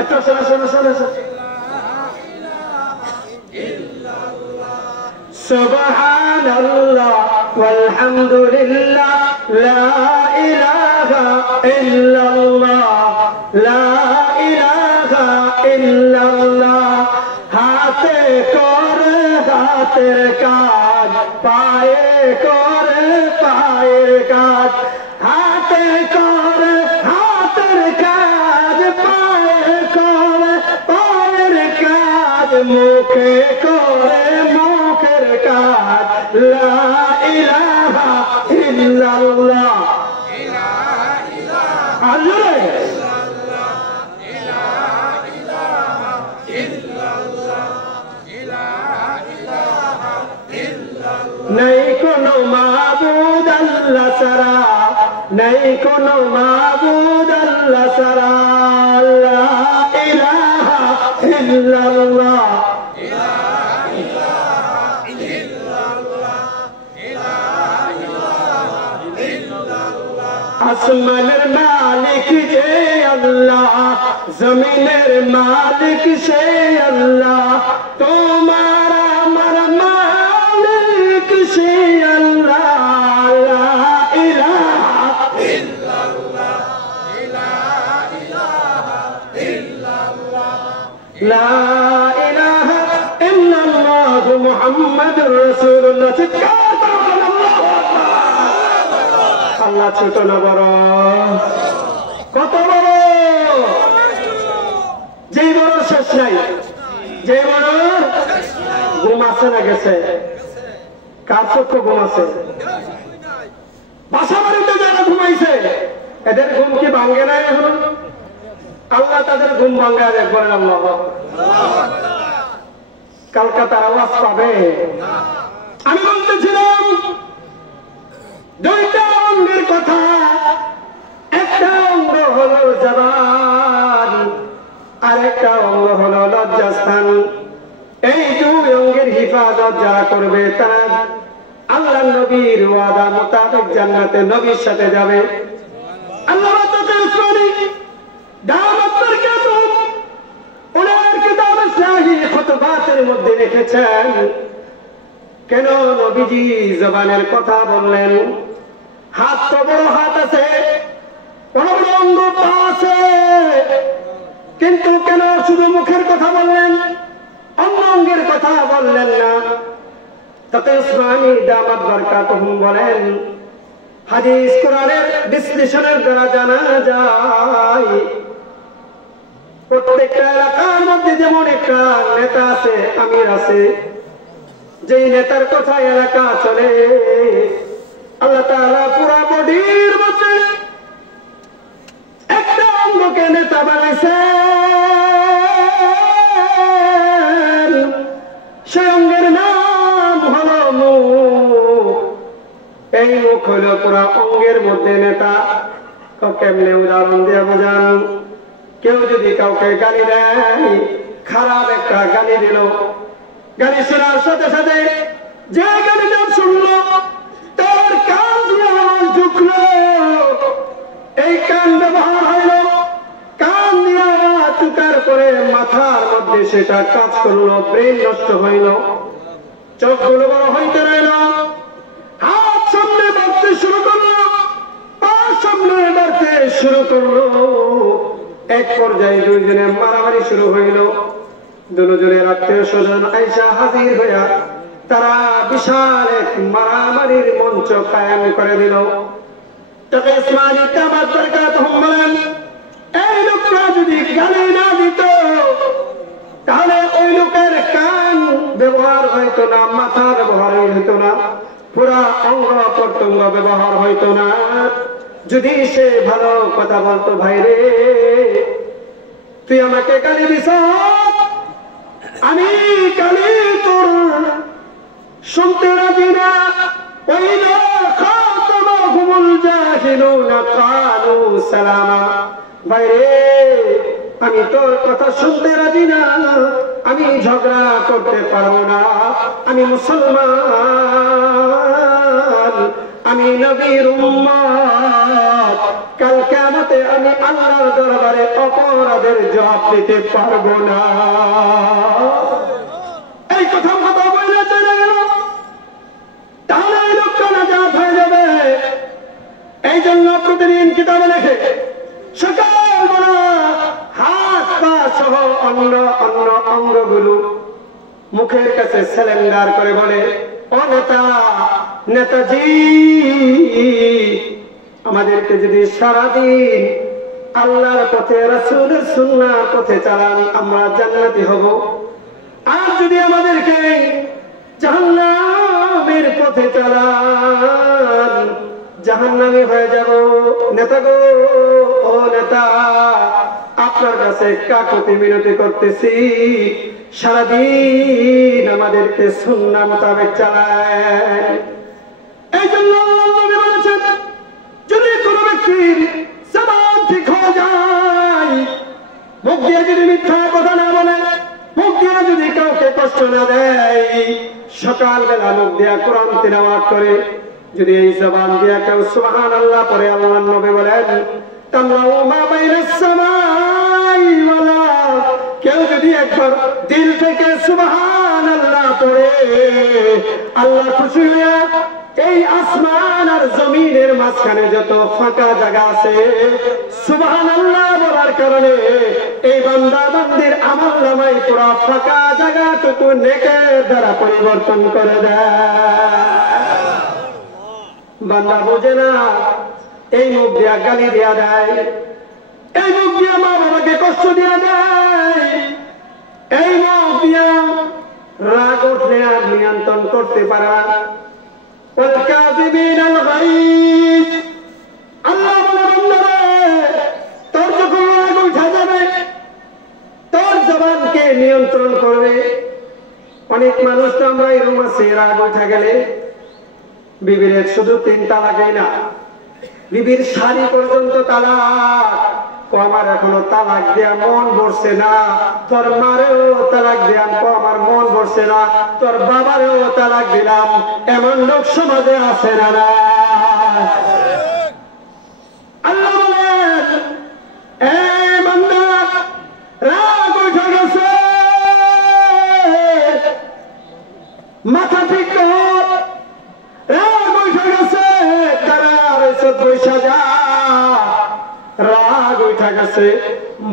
একটু শোনা শোনা শোনা শোনা। সুবহানাল্লাহ ওয়ালহামদুলিল্লাহ, লা ইলাহা ইল্লাল্লাহ, লা ইলাহা ইল্লাল্লাহ। হাতে করে হাতের কাজ, পায়ে করে পায়ের কাজ, হাতে করে হাতের কাজ, পায়ে করে পায়ের কাজ, মুখে করে মুখের কাজ। লা ইলাহা ইল্লাল্লাহ, আল্লাহ নাই কোনো মাবুদ আল্লাহ ছাড়া, নাই কোনো মাবুদ আল্লাহ ছাড়া। লা ইলাহা ইল্লাল্লাহ, আসমানের মালিক যে আল্লাহ, জমিনের মালিক সে আল্লাহ, তোমার আমার মালিক সে আল্লাহ। লা ইলাহা ইল্লাল্লাহ, লা ইলাহা ইল্লাল্লাহ মুহাম্মাদুর রাসূলুল্লাহ। আল্লাহ ছোট না বড়? কত বড়? যে বড় শেষ নাই, যে বড় ঘুম আছে না গেছে? কার চক্ষু ঘুম আছে? বাসা বাড়িতে যারা ঘুমাইছে এদের ঘুম কি ভাঙ্গে নাই এখন? আল্লাহ তাদের ঘুম ভাঙ্গায় একবার আল্লাহ। কালকা তার আওয়াজ পাবে। আমি বলতেছিলাম দুইটা অঙ্গের কথা, একটা অঙ্গ হলো জবান, আরেকটা অঙ্গ হলো লজ্জাস্থান। এই দুই অঙ্গের হিফাজত যারা করবে তারা আল্লাহ নবীর ওয়াদা মোতাবেক জান্নাতে নবীর সাথে যাবে। আল্লাহ ওনার কিতাব সাহিহ খুতবাতের মধ্যে লিখেছেন, কেন নবীজি জবানের কথা বললেন? হাত তো বড় হাত আছে, বড় বড় অঙ্গ পা আছে, কিন্তু কেন শুধু মুখের কথা বললেন, অন্য অঙ্গের কথা বললেন না? তাতে উসমানী দামাত বারকাতুহুম বলেন, হাদিস কোরআনের বিশ্লেষণের দ্বারা জানা যায় প্রত্যেকটা এলাকার মধ্যে যেমন একটা নেতা আছে, আমির আছে, যেই নেতার কথা এলাকা চলে, আল্লাহ তাআলা পুরা বডির মধ্যে একটা অঙ্গকে নেতা বানাইছেন। এই মুখ হলো পুরা অঙ্গের মধ্যে নেতা। কেমনে উদাহরণ দিয়ে বোঝান? কেউ যদি কাউকে গালি দেয়, খারাপ একটা গালি দিল, গালি শোনার সাথে সাথে যে গালিটা শুনলো তার কান দিয়ে আওয়াজ ঢুকলো, এই কান ব্যবহার হইল, কান দিয়ে আওয়াজ ঢুকার পরে মাথার মধ্যে সেটা কাজ করলো, ব্রেন নষ্ট হইল, চোখগুলো বড় হইতে রইল, হাত সামনে বাড়তে শুরু করলো, পা সামনে বাড়তে শুরু করলো। এক পর্যায়ে দুইজনে মারামারি শুরু হইল। দুজনের আত্মীয় স্বজন আইসা হাজির হইয়া তারা বিশাল এক মারামারির মঞ্চ কায়েম করে দিল। তবে ইসমাইল দামাত বরকাতুহুম বলেন, এই লোকটা যদি গালি না দিত তাহলে ওই লোকের কান ব্যবহার হইতো না, মাথা ব্যবহার হইতো না, পুরা অঙ্গ প্রত্যঙ্গ ব্যবহার হইতো না। যদি সে ভালো কথা বলতো, ভাই রে তুই আমাকে গালি দিস, আমি গালি তোর শুনতে রাজি না। ওয়াইদা খাতাবাহুমুল জাহিলুনা ক্বালু সালামা। ভাই রে আমি তোর কথা শুনতে রাজি না, আমি ঝগড়া করতে পারবো না, আমি মুসলমান, আমি নবীর উম্মত, কাল কিয়ামতে আমি আল্লাহর দরবারে অপরাধের জবাব দিতে পারবো না। এই কথা বলে চলে গেল, তাহলে এই লোকটা নাজাত হয়ে যাবে। এই জন্য প্রতিদিন কিতাবে লেখে সকালবেলা হাত পা সহ অন্য অন্য অঙ্গগুলো মুখের কাছে সিলিন্ডার করে বলে, ও নেতা, নেতাজি আমাদেরকে যদি সারাদিন আল্লাহর পথে রাসূলের সুন্নাহর পথে চালান আমরা জান্নাতি হব, আর যদি আমাদেরকে জাহান্নামের পথে চালান জাহান্নামী হয়ে যাব। নেতা গো, ও নেতা, আপনার কাছে কাকুতি মিনতি করতেছি, সারাদিন আমাদেরকে সুন্নাহ মোতাবেক চালায়। এই জন্য নবী বলেছেন, যদি কোনো ব্যক্তির জবান ঠিক হয়ে যায়, মুখ দিয়ে যদি মিথ্যা কথা না বলে, মুখ দিয়ে যদি কাউকে কষ্ট না দেয়, সকালবেলা মুখ দিয়া কোরআন তিলাওয়াত করে, যদি এই জবান দিয়া কেউ সুবহানাল্লাহ পড়ে, আল্লাহর নবী বলেন তামলাউ মা বাইনাস সামাই ওয়াল আরদ, কেউ যদি একবার দিল থেকে সুবহানাল্লাহ পড়ে, আল্লাহ খুশি হয়ে এই আসমান আর জমিনের মাঝখানে যত ফাঁকা জায়গা আছে সুবহানাল্লাহ বলার কারণে এই বান্দা বান্দির আমলনামায় পুরো ফাঁকা জায়গাটুকু নেকের দ্বারা পরিবর্তন করে দেয়। বান্দা বোঝে না, এই মুখ দিয়া গালি দেয়া দেয়, এই মুখ দিয়া মা বাবাকে কষ্ট দেয়া দেয়, এই মুখ দিয়া রাগ উঠলে আর নিয়ন্ত্রণ করতে পারে না। والكاظمين الغيظ, আল্লাহ বলে বান্দারে তোর যখন রাগ উঠে যাবে তোর জবানকে নিয়ন্ত্রণ করবে। অনেক মানুষ তো আমরা এরকম আছে, রাগ উঠে গেলে বিবির শুধু 3 তালাকই না, বিবির শাড়ি পর্যন্ত তালাক। আমার এখনো তালাক দেয়া মন ভরছে না, তোর মারেও তালাক দিলাম, আমার মন ভরছে না, তোর বাবারেও তালাক দিলাম, এমন লোক সমাজে আছে না? আল্লাহ বলেন, এ বান্দা রাগ উঠে গেছে, মাথা ঠিক কর, রাগ উঠে গেছে, তারা রয়েছে বৈশা যা, রাগ উঠে গেছে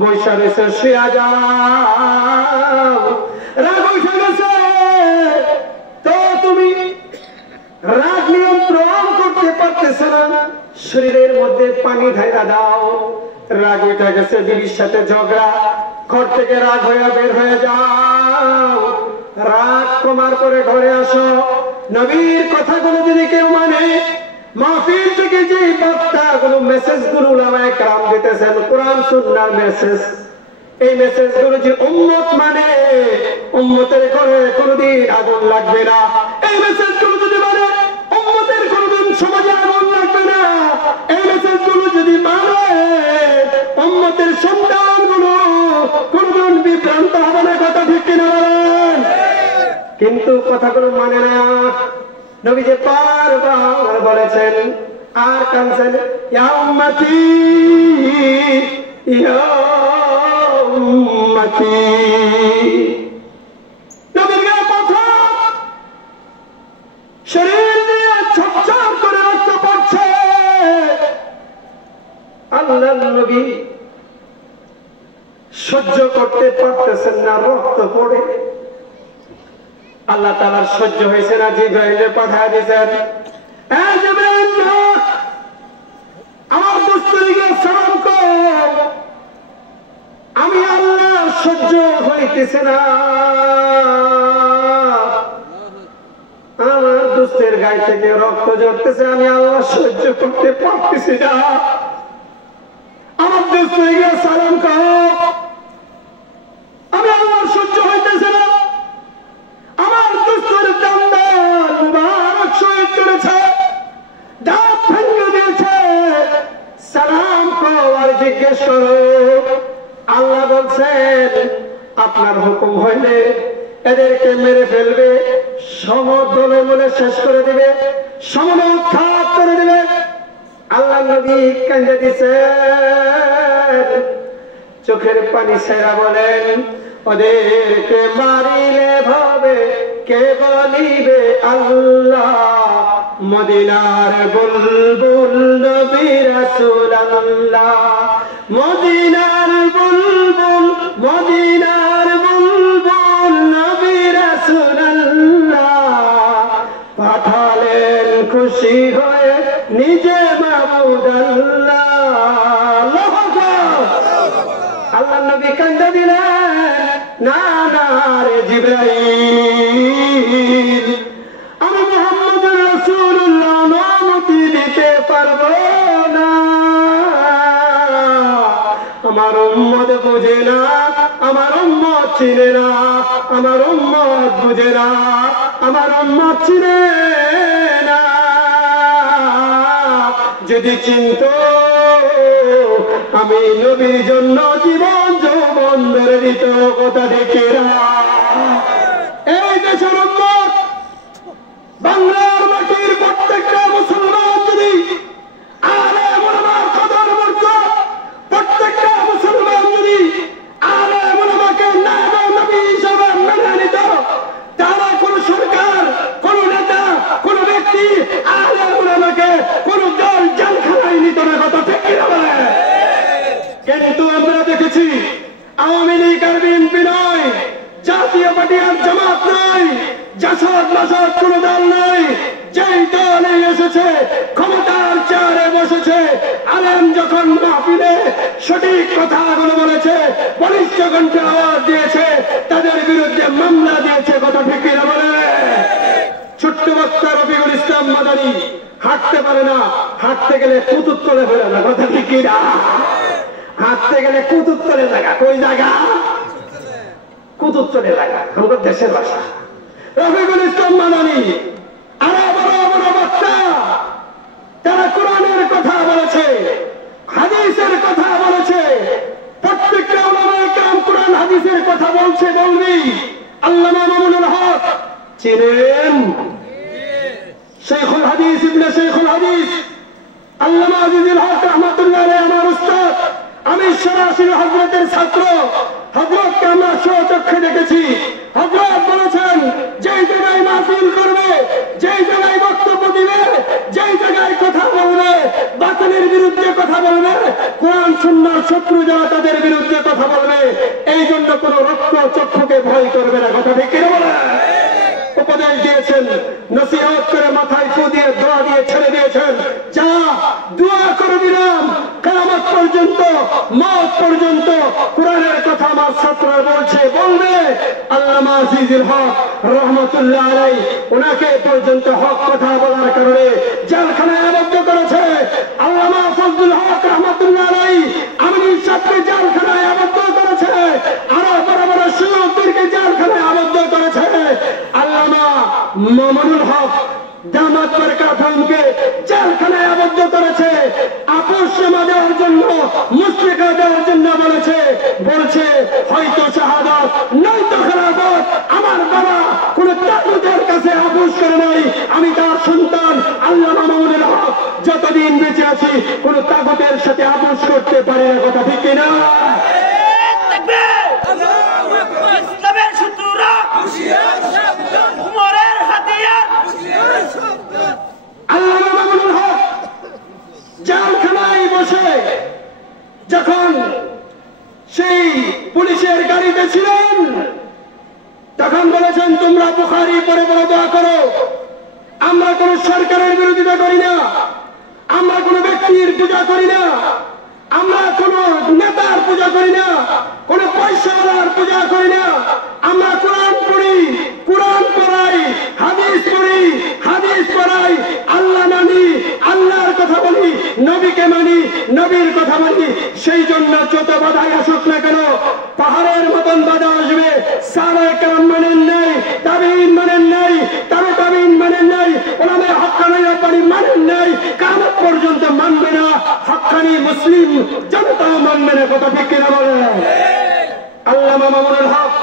বৈশা রয়েছে শুয়া যাও, রাগ উঠে গেছে তো তুমি রাগ নিয়ন্ত্রণ করতে পারতেছ না, শরীরের মধ্যে পানি ঢাইরা দাও। রাগ উঠে গেছে বিবির সাথে ঝগড়া, ঘর থেকে রাগ হয়ে বের হয়ে যাও, রাগ কমার পরে ঘরে আসো। নবীর কথাগুলো যদি কেউ মানে, মাহফিল থেকে যে বার্তাগুলো মেসেজগুলো উলামায়ে কেরাম দিতেছেন, কোরআন সুন্নাহর মেসেজ, এই মেসেজগুলো যে উম্মত মানে, উম্মতের ঘরে কোনোদিন আগুন লাগবে না। এই মেসেজগুলো যদি মানে উম্মতের কোনোদিন সমাজে আগুন লাগবে না। এই মেসেজ গুলো যদি মানে উম্মতের সন্তানগুলো কোনদিন বিভ্রান্ত হবে না। কথা ঠিক কিনা বলেন? কিন্তু কথাগুলো মানে না। নবী যে বারবার বলেছেন আর কাঁদছেন, ইয়া উম্মতি ইয়া উম্মতি। নবীর গায়ে পাথর, শরীর দিয়ে ঝরঝর করে রক্ত পড়ছে। আল্লাহর নবী সহ্য করতে পারতেছেন না, রক্ত পড়ে। আল্লাহ তাআলার সহ্য হয়েছে না, জিবরাইলকে পাঠিয়ে দিয়েছেন, এই জিবরাইল আমার দোস্তরিকে সালাম কর, আমি আল্লাহ সহ্য হইতেছে না, আমার দোস্তের গায়ে থেকে রক্ত ঝরতেছে, আমি আল্লাহ সহ্য করতে পারতেছি না, আমার দোস্তরিকে সালাম কর, আমি আল্লাহ সহ্য হইতেছে না। আমার দোস্তের দান্দার মুবারক শহীদ করেছে, দাঁত ভেঙে দিয়েছে, সালাম কর আর জিজ্ঞেস করো। আল্লাহ বলছেন আপনার হুকুম হইলে এদেরকে মেরে ফেলবে, সমদলে বলে শেষ করে দিবে, সমদল উৎখাত করে দিবে। আল্লাহ নবী কান্দে দিছেন, চোখের পানি ছেড়া বলেন, ওদেরকে মারিলে ভাবে কে বলিবে আল্লাহ, মদিনার বুলবুল নবী রাসূলুল্লাহ, মদিনার বুলবুল, মদিনার বুলবুল নবী রাসূলুল্লাহ, পাঠালেন খুশি হয়ে নিজে মাবুদ আল্লাহ। আল্লাহ নবী কান্দা দিলেন, না না রে জিবরাইল, আমি মুহাম্মদুর রাসূলুল্লাহ অনুমতি দিতে পারবো না, আমার উম্মত বুঝে না, আমার উম্মত চিনে না, আমার উম্মত বুঝে না, আমার উম্মত চিনে না। যদি চিনতো আমি নবীর জন্য জীবন যৌবন ধরে দিত। কথা দেখে এই দেশের উম্মত, বাংলার মাটির প্রত্যেকটা মুসলমান যদি আলেম ওলামার কদর মর্যাদ, প্রত্যেকটা মুসলমান যদি আলেম ওলামাকে নায়েবে নবী হিসেবে মেনে নিত, তারা কোন সরকার, কোন নেতা, কোন ব্যক্তি আলেম ওলামাকে কোন দল জেলখানায় নিত না। কথা ঠিক কিনা বলে? কিন্তু আমরা দেখেছি আওয়ামী লীগ আর বিএনপি নয়, জাতীয় পার্টি আর জামাত নয়, জাসদ মাসদ কোন দল নয়, যেই দলে এসেছে ক্ষমতার চেয়ারে বসেছে, আলেম যখন মাহফিলে সঠিক কথাগুলো বলেছে, বলিষ্ঠ কণ্ঠে আওয়াজ দিয়েছে, তাদের বিরুদ্ধে মামলা দিয়েছে। কথা ঠিক কিনা বলে? ছোট্ট বক্তা রফিকুল ইসলাম মাদানী হাঁটতে পারে না, হাঁটতে গেলে কুতুব তলে ফেলে না। কথা ঠিক কিনা? হাঁটতে গেলে কুতুব তলে জায়গা, কোন জায়গা? কুতুব তলে জায়গা, আমাদের দেশের ভাষা। রফিকুল ইসলাম মাদানী আরো বড় বড় বক্তা, তারা কোরআনের কথা বলেছে, হাদিসের কথা বলেছে, প্রত্যেকটা উলামায়ে কেরাম কোরআন হাদিসের কথা বলছে, বলবি। আল্লামা মামুনুল হক চিনেন? শেখুল হাদিস, ইবনে শেখুল হাদিস আল্লামা আজিজুল হক রাহমাতুল্লাহ আলাইহি আমার উস্তাদ। আমি সরাসরি হযরতের ছাত্র, হযরতকে আমরা স্বচক্ষে দেখেছি। হযরত বলেছেন, যেই জায়গায় মাহফিল করবে, যেই জায়গায় বক্তব্য দিবে, যেই জায়গায় কথা বলবে, বাতিলের বিরুদ্ধে কথা বলবে, কোরআন সুন্নাহর শত্রু যারা তাদের বিরুদ্ধে কথা বলবে, এই জন্য কোন রক্ত চক্ষুকে ভয় করবে না। কথা ঠিক কিনা বলে? উপদেশ দিয়েছেন, নসিহত করে মাথায় ফু দিয়ে দোয়া দিয়ে ছেড়ে দিয়েছেন, যা দোয়া করে দিলাম কিয়ামত পর্যন্ত, মওত পর্যন্ত কোরআনের কথা আমার ছাত্ররা বলছে, বলবে। আল্লামা আজিজুল হক রাহমাতুল্লাহ আলাইহি ওনাকে পর্যন্ত হক কথা বলার কারণে জেলখানায় আবদ্ধ করেছে। আল্লামা ফজলুল হক রাহমাতুল্লাহ আলাইহি আমিনীর সাথে জেলখানায় আবদ্ধ করেছে, আরো বড় বড় শিক্ষকদেরকে জেলখানায় আবদ্ধ করেছে। আল্লামা মামুনুল হক দামাত বরকাতুহুকে জেলখানায় আবদ্ধ করেছে, আপোষনামা দেওয়ার জন্য, মুসলিকা দেওয়ার জন্য বলছে হয়তো শাহাদাত নয়তো খেলাফত। আমার বাবা কোন তাগুতের কাছে আপোষ করে নাই, আমি তার সন্তান আল্লামা মামুনুল হক যতদিন বেঁচে আছি কোন তাগুতের সাথে আপোষ করতে পারি না। কথা ঠিক কিনা? আল্লামা মামুনুল হক জেলখানায় বসে যখন সেই পুলিশের গাড়িতে ছিলেন তখন বলেছেন, তোমরা বুখারী পড়ে বড় দোয়া করো, আমরা কোন সরকারের বিরোধিতা করি না, আমরা কোন ব্যক্তির পূজা করি না, আমরা কোন নেতার পূজা করি না, কোন পয়সাওয়ালার পূজা করি না, আমরা কোরআন পড়ি, কোরআন পড়াই, হাদিস পড়ি, হাদিস পড়াই, আল্লাহ মানি, আল্লাহর কথা বলি, নবীকে মানি, নবীর কথা মানি। সেই জন্য যত বাধাই আসুক না কেন, পাহাড়ের মতন বাধা আসবে, সাহাবায়ে কেরাম মানেন নাই, তাবেঈন মানেন নাই, তাবেঈন মানেন নাই, উলামায়ে হক্কানি রাব্বানী মানেন নাই, কিয়ামত পর্যন্ত মানবে না, হক্কানি মুসলিম জনতা মানবে না। কথা ঠিক কিনা বলেন? আল্লামা মামুনুল হক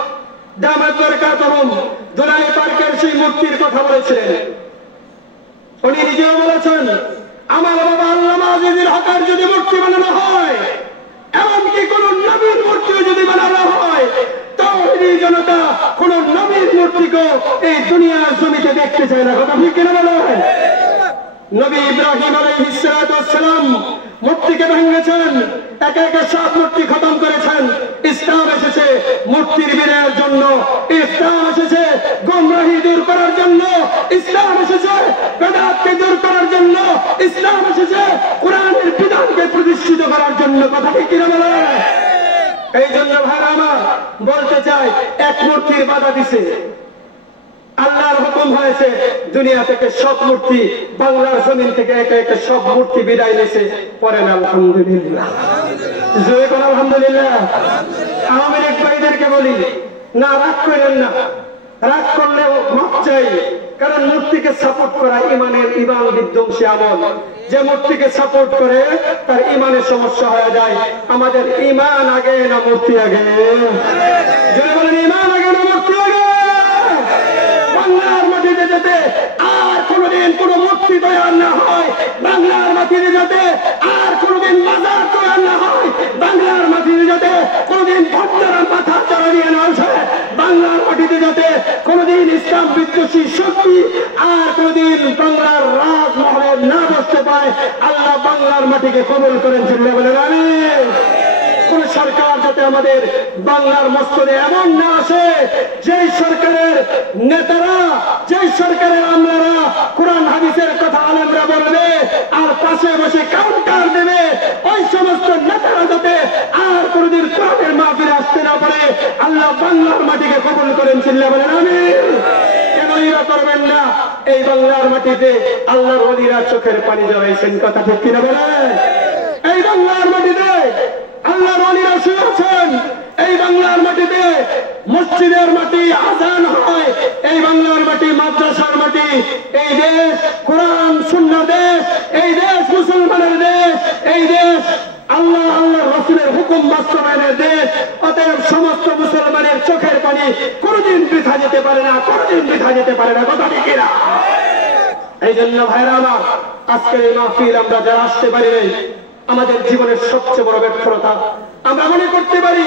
দামাত বরকাতুহুম দুলাই পার্কের সেই মূর্তির কথা বলেছিলেন। উনি নিজেও বলেছেন, আমার বাবা আল্লামা আজিজুল হকের যদি মূর্তি বানানো হয়, এমনকি কোন নবীর মূর্তিও যদি বানানো হয়, তাওহীদি জনতা কোন নবীর মূর্তিকে এই দুনিয়ার জমিতে দেখতে চায় না। কথা ঠিক কিনা বলেন? নবী ইব্রাহিম আলাইহিস সালাতু ওয়াস সালাম মূর্তিকে ভেঙেছেন, একে একে সব মূর্তি খতম করেছেন। ইসলাম এসেছে মূর্তির বিনয়ের জন্য, ইসলাম এসেছে গোমরাহি দূর করার জন্য, ইসলাম এসেছে বেদাতকে দূর করার জন্য, ইসলাম এসেছে কোরআনের বিধানকে প্রতিষ্ঠিত করার জন্য। কথা ঠিক কিনা বলেন? এই জন্য ভাইরা আমার বলতে চাই, এক মূর্তির বাধা দিছে, আল্লাহর হুকুম হয়েছে দুনিয়া থেকে সব মূর্তি, বাংলার জমিন থেকে একে একে সব মূর্তি বিদায় নিয়েছে। পড়েন আলহামদুলিল্লাহ, জোরে কোন আলহামদুলিল্লাহ। আওয়ামী লীগ ভাইদেরকে বলি, না রাগ করেন না, রাগ করলেও মাপ চাই, কারণ মূর্তিকে সাপোর্ট করা ইমান বিধ্বংসী আমল। যে মূর্তিকে সাপোর্ট করে তার ইমানের সমস্যা হয়ে যায়। আমাদের ইমান আগে না মূর্তি আগে? যদি বলেন ইমান আগে না মূর্তি আগে? বাংলার মাটিতে যাতে আর কোনদিন কোন মূর্তি তৈরি না হয়, বাংলার মাটিতে যাতে আর কোনদিন বাজার তৈরি না হয়, বাংলার মাটিতে যাতে কোনদিন ভক্তরা মাথা চাড়িয়ে না আসে, বাংলার মাটিতে যাতে কোনদিন ইসলাম বিদ্বেষী শক্তি আর কোনদিন বাংলার রাজমহলে না বসতে পায়, আল্লাহ বাংলার মাটিকে কবুল করেন। বলেন আমিন। কোন সরকার যাতে আমাদের বাংলার মস্তদে এমন না আসে যেই সরকারের নেতারা, যেই সরকারের আমলারা কোরআন হাদিসের কথা আলেমরা বলবে আর পাশে বসে কাউন্টার দেবে, ওই সমস্ত নেতারা যাতে আর কোনদিন কোরআনের মাহফিলে আসতে না পারে, আল্লাহ বাংলার মাটিকে কবুল করেন। বলেন আমিন। কেন এরা করবেন না? এই বাংলার মাটিতে আল্লাহর ওলিরা চোখের পানি জড়াইছেন। কথা ঠিক কিনা বলেন? এই বাংলার মাটিতে আল্লাহর ওলিরা শুয়ে আছেন, এই বাংলার মাটিতে মসজিদের মাটি, আযান হয়, এই বাংলার মাটি মাদ্রাসার মাটি, এই দেশ কোরআন সুন্নাহ দেশ, এই দেশ মুসলমানের দেশ, এই দেশ আল্লাহ আল্লাহর রাসূলের হুকুম বাস্তবায়নের দেশ। অতএব সমস্ত মুসলমানের চোখের পানি কোনদিন বৃথা যেতে পারে না, কোনদিন বৃথা যেতে পারে না। কথা ঠিক কিনা? এই জন্য ভাইরা আমার, আজকের এই মাহফিল আমরা যারা আসতে পারি নাই, আমাদের জীবনের সবচেয়ে বড় ব্যর্থতা। আমরা মনে করতে পারি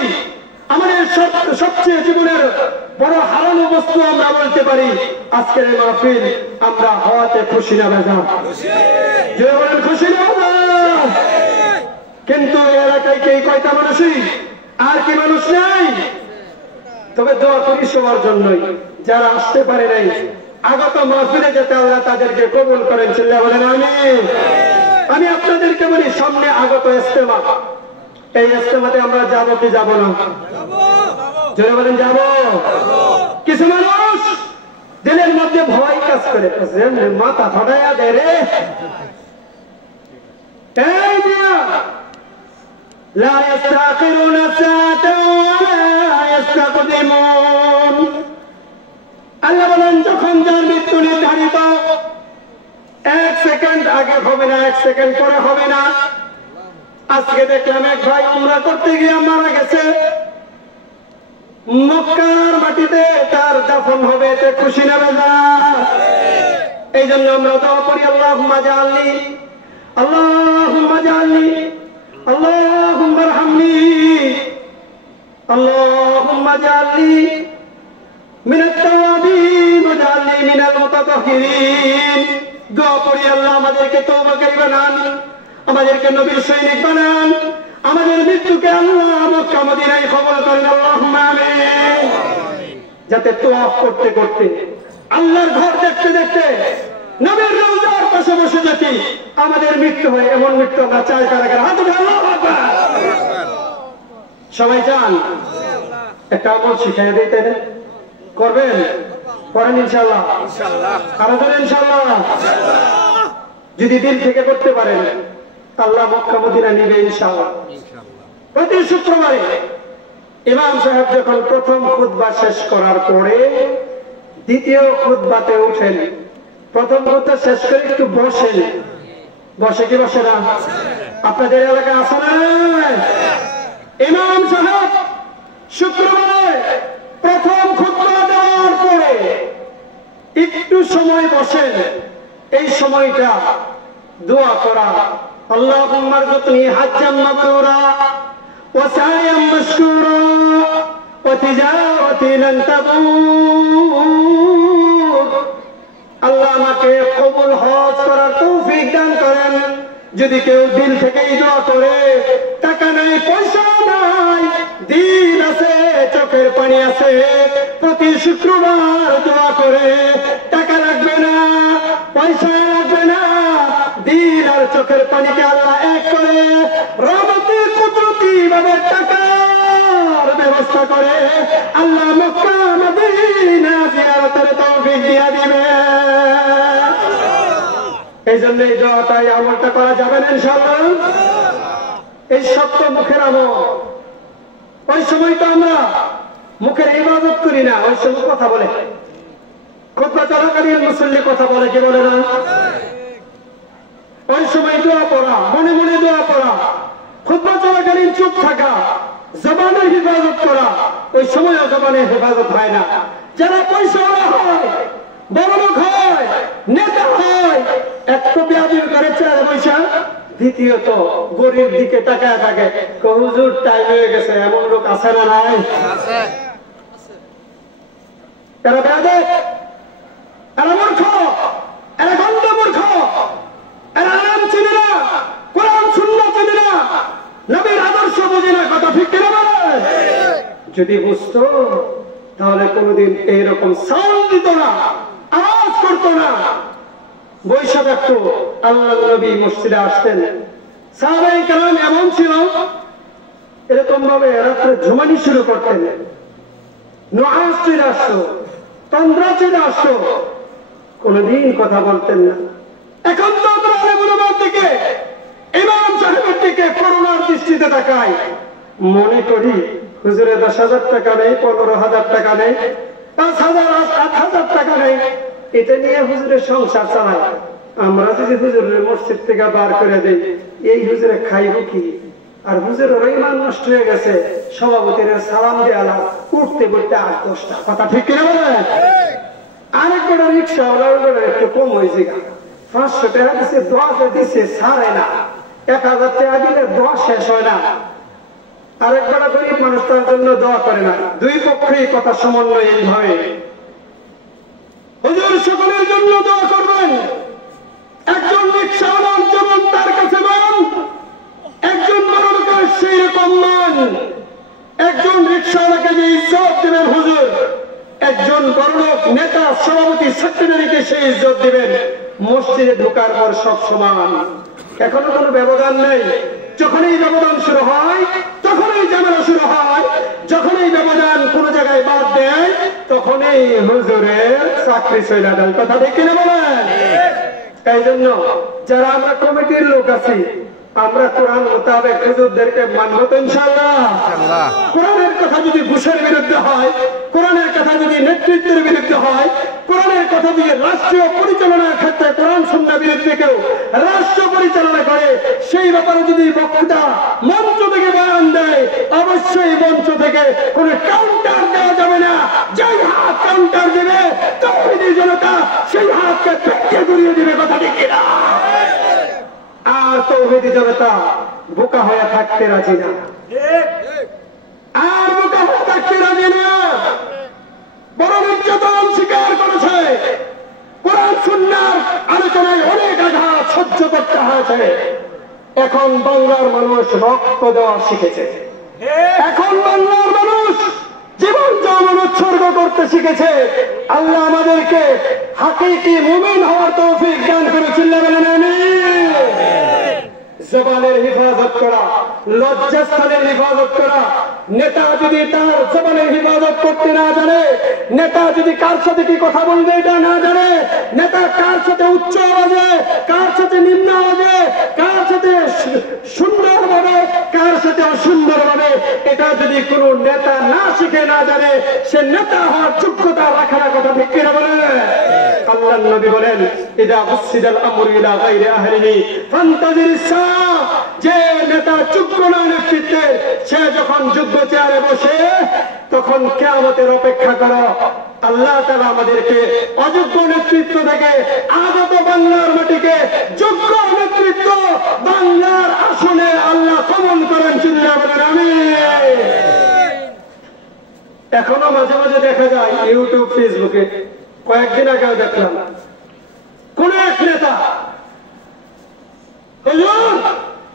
আমাদের সবচেয়ে জীবনের বড় হারানো বস্তু আমরা বলতে পারি আজকের এই মাহফিল। আমরা হওয়াতে খুশি না বেজার? যে বলেন খুশি না বেজার? কিন্তু এলাকায় কে কয়টা মানুষই, আর কি মানুষ নাই? তবে দোয়া করি সবার জন্যই, যারা আসতে পারে নাই আগত মাহফিলে যেতে আল্লাহ তাদেরকে কবুল করেন। বলেন আমিন। আমি আপনাদেরকে বলি, সামনে আগত ইজতেমা, এই ইজতেমাতে আমরা যাবো কি যাব না? জোরে বলেন যাব। কিছু মানুষ দিলের মধ্যে ভয় কাজ করে, মাথা ফাটাইয়া দেয় রে, এই দিয়া লা ইস্তাখিরুনা সাআতান ওয়া লা ইস্তাকদিমুন। আল্লাহ বলেন, যখন যার মৃত্যু নির্ধারিত এক সেকেন্ড আগে হবে না, এক সেকেন্ড পরে হবে না। আজকে দেখলাম এক ভাই উমরা করতে গিয়ে মারা গেছে, মক্কার মাটিতে তার দাফন হবে, এতে খুশি না বেজার? এই জন্য আমরা দোয়া করি, আল্লাহুম্মা জাআলনি, আল্লাহুম্মা জাআলনি, আল্লাহুম্মা আরহামনি, আল্লাহুম্মা জাআলনি মিনাত তাওয়াবিন ওয়া জাআলনি মিনাল মুতাতাহহিরিন। দোয়া করি আল্লাহ আমাদেরকে তওবাকারী বানান, আমাদেরকে নবীর সৈনিক বানান, আমাদের মৃত্যুকে আল্লাহ মক্কা মদিনায় কবুল করেন, আল্লাহুম্মা আমিন। যাতে তওয়াফ করতে করতে, আল্লাহর ঘর দেখতে দেখতে, নবীর রওজার পাশে বসে যদি আমাদের মৃত্যু হয়, এমন মৃত্যু আমরা চাই। কারা কারা হাত উঠান, আল্লাহু আকবার। সবাই চান? একটা আমল শিখিয়ে দিই, তাই না? করবেন? করেন ইনশাআল্লাহ? কারা করেন ইনশাআল্লাহ? যদি দিল থেকে করতে পারেন, আল্লাহ মক্কা মদিনা নিবে ইনশাআল্লাহ। প্রতি শুক্রবারে ইমাম সাহেব যখন প্রথম খুতবা শেষ করার পরে দ্বিতীয় খুতবাতে উঠেন, প্রথম খুতবা শেষ করে একটু বসেন। বসে কি বসে না? আপনাদের এলাকায় আছে না? ইমাম সাহেব শুক্রবারে প্রথম খুতবা দেওয়ার পরে একটু সময় বসেন। এই সময়টা দোয়া করা, আল্লাহুম্মা রযুকনি হাজ্জাম মাবরুরা ওয়া সায়াম মাশকুরা ওয়া তিজারাতান লান তাবুর। আল্লাহ আমাকে কবুল হজ করার তৌফিক দান করেন। যদি কেউ দিল থেকে দোয়া করে, টাকা নাই, পয়সা নাই, দিল আছে, চোখের পানি আছে, প্রতি শুক্রবার দোয়া করে, টাকা লাগবে না, পয়সা লাগবে না, দিল আর চোখের পানিকে আল্লাহ এক করে রহমতে কুদরতি ভাবে টাকার ব্যবস্থা করে আল্লাহ মক্কা মদিনা জিয়ারতের তৌফিক দিয়া দিবে। এই জন্য এই দোয়াটাই আমলটা করা যাবে না ইনশাআল্লাহ। এই সত্য মুখের আমল। ওই সময় তো আমরা মুখের ইবাদত করি না, ওই সময় কথা বলে। খুতবা চলাকালীন মুসল্লি কথা বলে, কি বলে না? ওই সময় দোয়া পড়া, মনে মনে দোয়া পড়া, খুতবা চলাকালীন চুপ থাকা, জবানের হেফাজত করা, ওই সময়ও জবানের হেফাজত হয় না। যারা পয়সাওয়ালা হয়, বড় লোক হয়, নেতা হয়, এক তো বেয়াদবি করে চেয়ারে বৈশা, দ্বিতীয়ত গরিব দিকে তাকায় থাকে, হুজুর টাইম হয়ে গেছে, এমন লোক আছে না নাই? এরা বেয়াদব, এরা মূর্খ, এরা গন্ধ মূর্খ, এরা আরাম চিনে না, কোরআন সুন্নাহ চিনে না, নবীর আদর্শ বুঝে না। কথা ঠিক কিনা বলেন? যদি বুঝতো তাহলে কোনদিন এইরকম সাউন্ড দিত না, আওয়াজ করতো না, বৈশা থাকতো। আল্লাহ নবী মসজিদে আসতেন, সাহাবায়ে কেরাম এমন ছিল, এরকম ভাবে রাত্রে ঝুমানি শুরু করতেন, নুআস চলে আসতো, তন্দ্রা চলে আসতো, কোনদিন কথা বলতেন না। এখন তো আমরা আলেমুলামার দিকে, ইমাম সাহেবের দিকে করুণার দৃষ্টিতে তাকাই, মনে করি হুজুরে 10,000 টাকা নেই, 15,000 টাকা নেই, 5,000 8,000 টাকা নেই, এটা নিয়ে হুজুরের সংসার চালায়। আমরা যদি হুজুরের মসজিদ থেকে বার করে দেই, এই হুজুরে খাইব কি? আর হুজুরের ইমান নষ্ট হয়ে গেছে, সভাপতির সালাম দেওয়া উঠতে উঠতে 8-10টা। কথা ঠিক কিনা বলেন? আরেক কটা রিক্সাওয়ালার একটু কম হয়েছে, 500 টাকা দিচ্ছে, দোয়াতে দিচ্ছে, ছাড়ে না। 1,000 টাকা দিলে দোয়া শেষ হয় না। আরেক কটা গরিব মানুষ তার জন্য দোয়া করে না। দুই পক্ষেই কথা সমন্বয় এইভাবে। হুজুর সকলের জন্য দোয়া করবেন। একজন রিক্সাওয়ালার যেমন তার কাছে মান, একজন বড় লোকের সেই রকম মান। একজন রিক্সাওয়ালাকে যে ইজ্জত দেবেন হুজুর, একজন বড় লোক, নেতা, সভাপতি, সেক্রেটারিকে সেই ইজ্জত দিবেন। মসজিদে ঢোকার পর সব সমান, এখনো কোনো ব্যবধান নেই। যখনই ব্যবধান শুরু হয়, তখনই ঝামেলা শুরু হয়। যখনই ব্যবধান কোন জায়গায় বাদ দেয়, তখনই হুজুরের চাকরি চলে যায়। কথা ঠিক কিনা বলেন? এই জন্য যারা আমরা কমিটির লোক আছি, আমরা কোরআন মোতাবেক হুজুরদেরকে মানব তো ইনশাআল্লাহ। কোরআনের কথা যদি ঘুষের বিরুদ্ধে হয়, কোরআনের কথা যদি নেতৃত্বের বিরুদ্ধে হয়, কোরআনের কথা দিয়ে রাষ্ট্রীয় পরিচালনার ক্ষেত্রে কোরআন সুন্নাহ বিরুদ্ধে কেউ রাষ্ট্র পরিচালনা করে, সেই ব্যাপারে যদি বক্তা মঞ্চ থেকে বয়ান দেয়, অবশ্যই মঞ্চ থেকে কোনো কাউন্টার দেওয়া যাবে না। যেই হাত কাউন্টার দেবে তাওহীদি জনতা সেই হাতকে পেটে ঘুরিয়ে দিবে, কথা ঠিক কিনা? আর তাওহীদি জনতা বোকা হয়ে থাকতে রাজি না, আর বোকা হয়ে থাকতে রাজি না, বড় নির্যাতন স্বীকার করেছে। কোরআন সুন্নাহর আলোচনায় অনেক আঘাত সহ্য করতে হয়েছে। এখন বাংলার মানুষ রক্ত দেওয়া শিখেছে, এখন বাংলার মানুষ জীবন যৌবন উৎসর্গ করতে শিখেছে। আল্লাহ আমাদেরকে হাকিকি মুমিন হওয়ার তৌফিক দান করেছেন, বলেন আমিন। জবানের হিফাজত করা, লজ্জাস্থানের হিফাজত করা। নেতা যদি তার জবানের হিফাজত করতে না জানে, নেতা যদি কার সাথে কি কথা বলবে এটা না জানে, নেতা কার সাথে উচ্চ আওয়াজে, কার সাথে নিম্ন আওয়াজে, কার সাথে সুন্দরভাবে, কার সাথে অসুন্দরভাবে, এটা যদি কোনো নেতা না শিখে না জানে, সে নেতা হওয়ার যোগ্যতা রাখে না, কথা ঠিক কিনা বলেন? আল্লাহর নবী বলেন, ইদা উসিদাল আমরু ইলা গায়রি আহলিহি ফান্তাজিরিস সাআ। যে নেতা যোগ্য না নেতৃত্বে, সে যখন যোগ্য চেয়ারে বসে তখন কিয়ামতের অপেক্ষা করো। আল্লাহ তাআলা আমাদেরকে অযোগ্য নেতৃত্ব থেকে আগত বাংলার মাটিকে যোগ্য নেতৃত্ব বাংলার আসনে আল্লাহ কবুল করেন, চিল্লায়া বলেন আমিন। এখনো মাঝে মাঝে দেখা যায় ইউটিউব ফেসবুকে, কয়েকদিন আগেও দেখলাম কোন এক নেতা হুজুর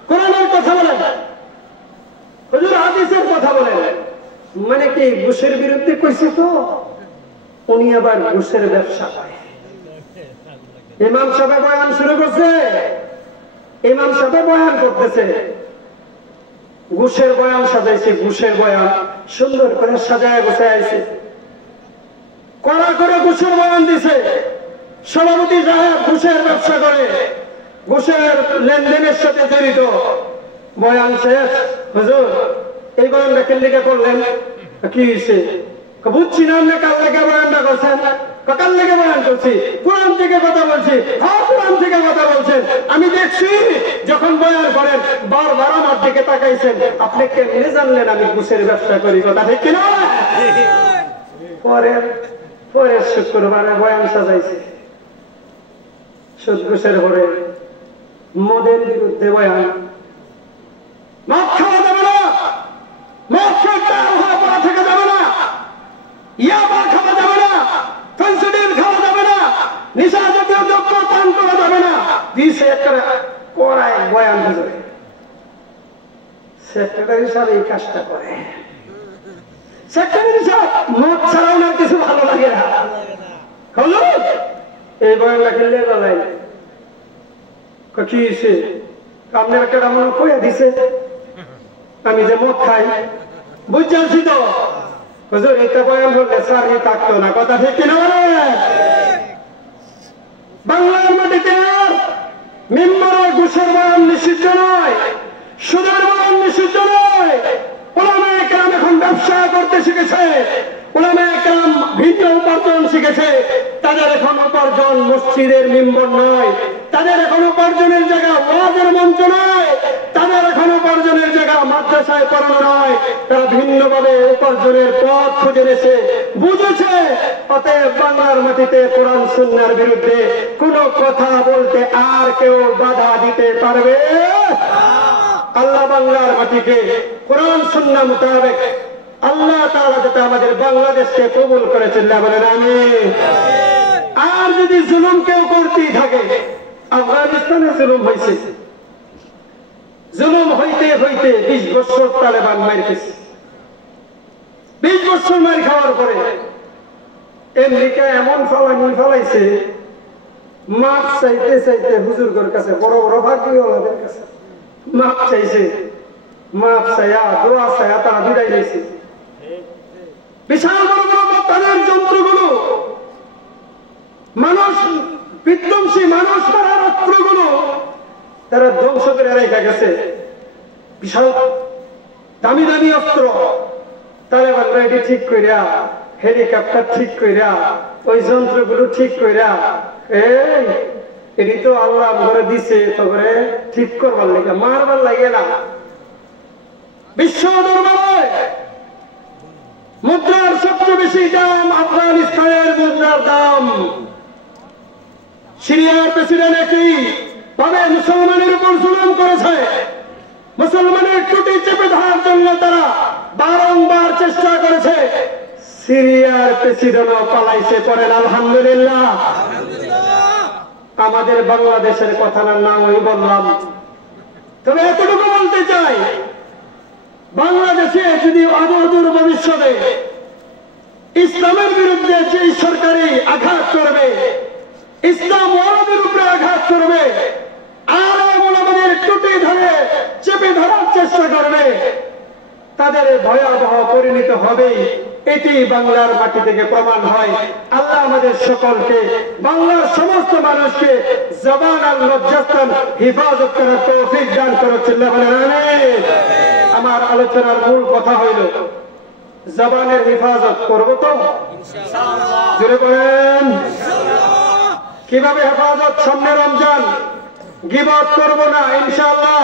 কোরআনের কথা বলেন, হুজুর হাদিসের কথা বলেন, মানে কি ঘুষের বিরুদ্ধে কইছে তো উনি আবার ঘুষের ব্যবসা করে। ইমাম সাহেব বয়ান শুরু করছে, ইমাম সাহেব বয়ান করতেছে, ঘুষের বয়ান সাজাইছে, ঘুষের বয়ান সুন্দর করে সাজায় গোছায় আইছে, কড়া করে ঘুষের বয়ান দিছে। সভাপতি সাহেব ঘুষের ব্যবসা করে, ঘুষের লেনদেনের সাথে জড়িত। বয়ান শেষ, হুজুর এই বয়ানটা কেন লিখে করলেন? কি হয়েছে? বুঝছি না, আপনি কাল লেগে বয়ানটা করছেন? কাল লেগে বয়ান করছি, কোরআন থেকে কথা বলছি। হ্যাঁ কোরআন থেকে কথা বলছেন, আমি দেখছি যখন বয়ান করেন বারবার আমার দিকে তাকাইছেন, আপনি কেমনে জানলেন আমি ঘুষের ব্যবসা করি, কথা ঠিক কিনা? পরের শুক্রবারে বয়ান সাজাইছে, সুদ ঘুষের পরে মদের বিরুদ্ধে বয়ান। মদ খাওয়া যাবে না, মদ খাওয়া থেকে যাবে না, ইয়াবা খাওয়া যাবে না, ফেন্সিডিল খাওয়া যাবে না, নিশা জাতীয় দ্রব্য পান করা যাবে না। দিছে একটা কড়ায় বয়ান হুজুর, সেক্রেটারি সাহেব এই কাজটা করে। সেক্রেটারি সাহেব মদ ছাড়াও না কিছু ভালো লাগে না, হুজুর এই বয়ানটা খেললে গলায় কি হয়েছে? আপনার একটা মনে কইয়া দিছে আমি যে মদ খাই, বুঝছি তো হুজুর এটা বয়ান বললে স্যার থাকতো না, কথা ঠিক কিনা? বাংলার মাটিতে আর মিম্বরে ঘুষের বয়ান নিষিদ্ধ নয়, সুদের বয়ান নিষিদ্ধ নয়। উলামায়ে কেরাম এখন ব্যবসা করতে শিখেছে, উলামায়ে কেরাম ভিন্ন উপার্জন শিখেছে। তাদের এখন উপার্জন মসজিদের মিম্বর নয়, তাদের এখন উপার্জনের জায়গা ওয়াজের মঞ্চ নয়, তাদের এখন উপার্জনের জায়গা মাদ্রাসায় পড়ানো নয়। তারা ভিন্নভাবে উপার্জনের পথ খুঁজে নিয়েছে, বুঝেছে। অতএব বাংলার মাটিতে কোরআন সুন্নাহর বিরুদ্ধে কোনো কথা বলতে আর কেউ বাধা দিতে পারবে? আল্লাহ বাংলার মাটিকে কোরআন সুন্নাহ মোতাবেক আল্লাহ তাআলা যাতে আমাদের বাংলাদেশকে কবুল করেছেন, বলেন আমিন। আর যদি জুলুম কেউ করতেই থাকে, আফগানিস্তানে জুলুম হয়েছে, জুলুম হইতে হইতে 20 বছর তালেবান মার খেয়েছে। 20 বছর মার খাওয়ার পরে আমেরিকা এমন ফলাইছে, মাপ চাইতে চাইতে হুজুরদের কাছে, বড় বড় ভাগ্যওয়ালাদের কাছে মাপ চাইছে, মাপ চাইয়া দোয়া চাইয়া তারা বিদায় নিয়েছে। বিশাল বড় বড় তাদের যন্ত্রগুলো, মানুষ বিধ্বংসী, মানুষ মারার অস্ত্রগুলো তারা ধ্বংস করে রেখে গেছে। বিশাল দামি দামি অস্ত্র তালেবানরা এটি ঠিক করিয়া, হেলিকপ্টার ঠিক করিয়া ওই যন্ত্রগুলো ঠিক কইরা এই এটি তো আল্লাহ ঘরে দিছে তবে ঠিক করবার লাগে মারবার লাগে না। বিশ্ব দরবারে মুদ্রার সবচেয়ে বেশি দাম আফগানিস্তানের মুদ্রার দাম। সিরিয়ার প্রেসিডেন্ট একই ভাবে মুসলমানের উপর জুলুম করেছে। মুসলমানের ত্রুটি চেপে ধরার জন্য তারা বারংবার চেষ্টা করেছে। সিরিয়ার প্রেসিডেন্টও পালাইছে, পড়েন আলহামদুলিল্লাহ। আমাদের বাংলাদেশের কথা না ওই বললাম, তবে এতটুকু বলতে চাই, বাংলাদেশে যদি অদূর ভবিষ্যতে ইসলামের বিরুদ্ধে যে সরকারি আঘাত করবে, ইসলাম ওয়ালাদের উপরে আঘাত করবে, আলেম ওলামাদের টুটি ধরে চেপে ধরার চেষ্টা করবে, তাদের ভয়াবহ পরিণত হবে। এটি বাংলার মাটি থেকে প্রমাণ হয়। আল্লাহ আমাদের সকলকে, বাংলার সমস্ত মানুষকে জবান আর লজ্জাস্থান হিফাজত করার তৌফিক দান করেছেন। আমার আলোচনার মূল কথা হইল জবানের হিফাজত করবো তো জুড়ে বলেন কিভাবে হেফাজত? সামনে রমজান, গীবত করবো না ইনশাআল্লাহ,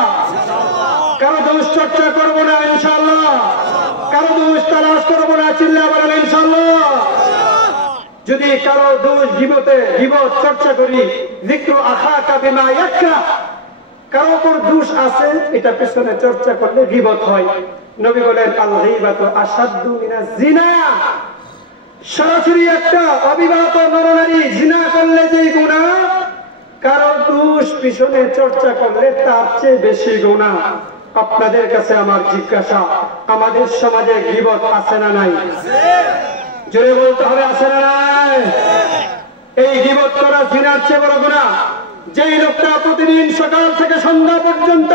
কারো দোষ চর্চা করবো না ইনশাআল্লাহ, কারো দোষ তালাশ করবো না, চিল্লা বলেন ইনশাআল্লাহ। যদি কারো দোষ গীবত চর্চা করি, যিকরু আখাকা বিমা ইয়াকরাহ, কারো উপর দোষ আছে এটা পেছনে চর্চা করলে গীবত হয়। নবী বলেন আল গীবাতু আশাদ্দু মিনাজ জিনা। সরাসরি একটা অবিবাহিত নরনারী জিনা করলে যে গুনাহ, কারো দোষ পিছনে চর্চা করলে তার চেয়ে বেশি গুনাহ। আপনাদের কাছে আমার জিজ্ঞাসা, আমাদের সমাজে গীবত আছে না নাই? জোরে বলতে হবে, আছে না নাই? এই গীবত করা জিনার চেয়ে বড় গুনাহ। যেই লোকটা প্রতিদিন সকাল থেকে সন্ধ্যা পর্যন্ত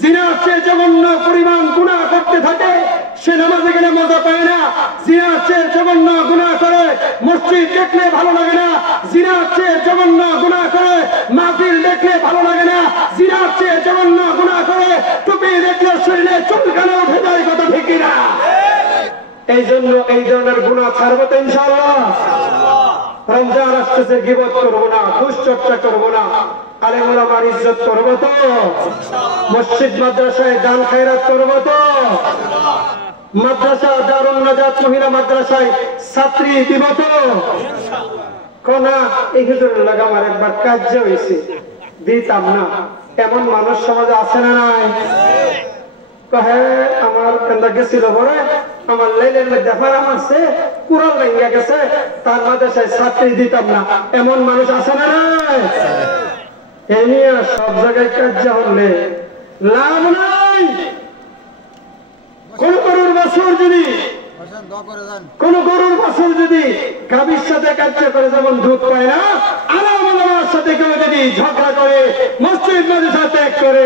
জিনার চেয়ে জঘন্য পরিমাণ গুনাহ করতে থাকে, সে নামাজে গেলে মজা পায় না। জিনার চেয়ে জঘন্য গুনাহ করে মসজিদ দেখলে ভালো লাগে না। জিনার চেয়ে জঘন্য গুনাহ করে মাহফিল দেখলে ভালো লাগে না। জিনার চেয়ে জঘন্য গুনাহ করে টুপি দেখলে শরীরে চুলকানো উঠে যায়, কথা ঠিক না? এই জন্য এই ধরনের গুনাহ ছাড়বো তো ইনশাআল্লাহ। রমজান আসতেছে, গীবত করবো না, দুশ্চর্চা করবো না, আলেম ওলামার ইজ্জত করবো তো, মসজিদ মাদ্রাসায় দান খায়রাত করবো তো, মাদ্রাসা দারুন নাজাত মহিলা মাদ্রাসায় ছাত্রী দিব তো। কোনা এই হুজুরের লাগা আমার একবার কাজ হয়েছে, দিতাম না, এমন মানুষ সমাজে আছে না নাই? আমার কেন্দ্র গেছিল পরে আমার লাইনের মধ্যে ফারা মারছে, কুড়াল ভেঙে গেছে, তার মাদ্রাসায় ছাত্রী দিতাম না, এমন মানুষ আছে না নাই? এই নিয়ে সব জায়গায় কাজ হলে লাভ নাই। কোন গরুর বাছুর যদি গাভীর সাথে কাজ করে যেমন দুধ পায় না, আলেম ওলামার সাথে কেউ যদি ঝগড়া করে, মসজিদ মাদ্রাসা ত্যাগ করে,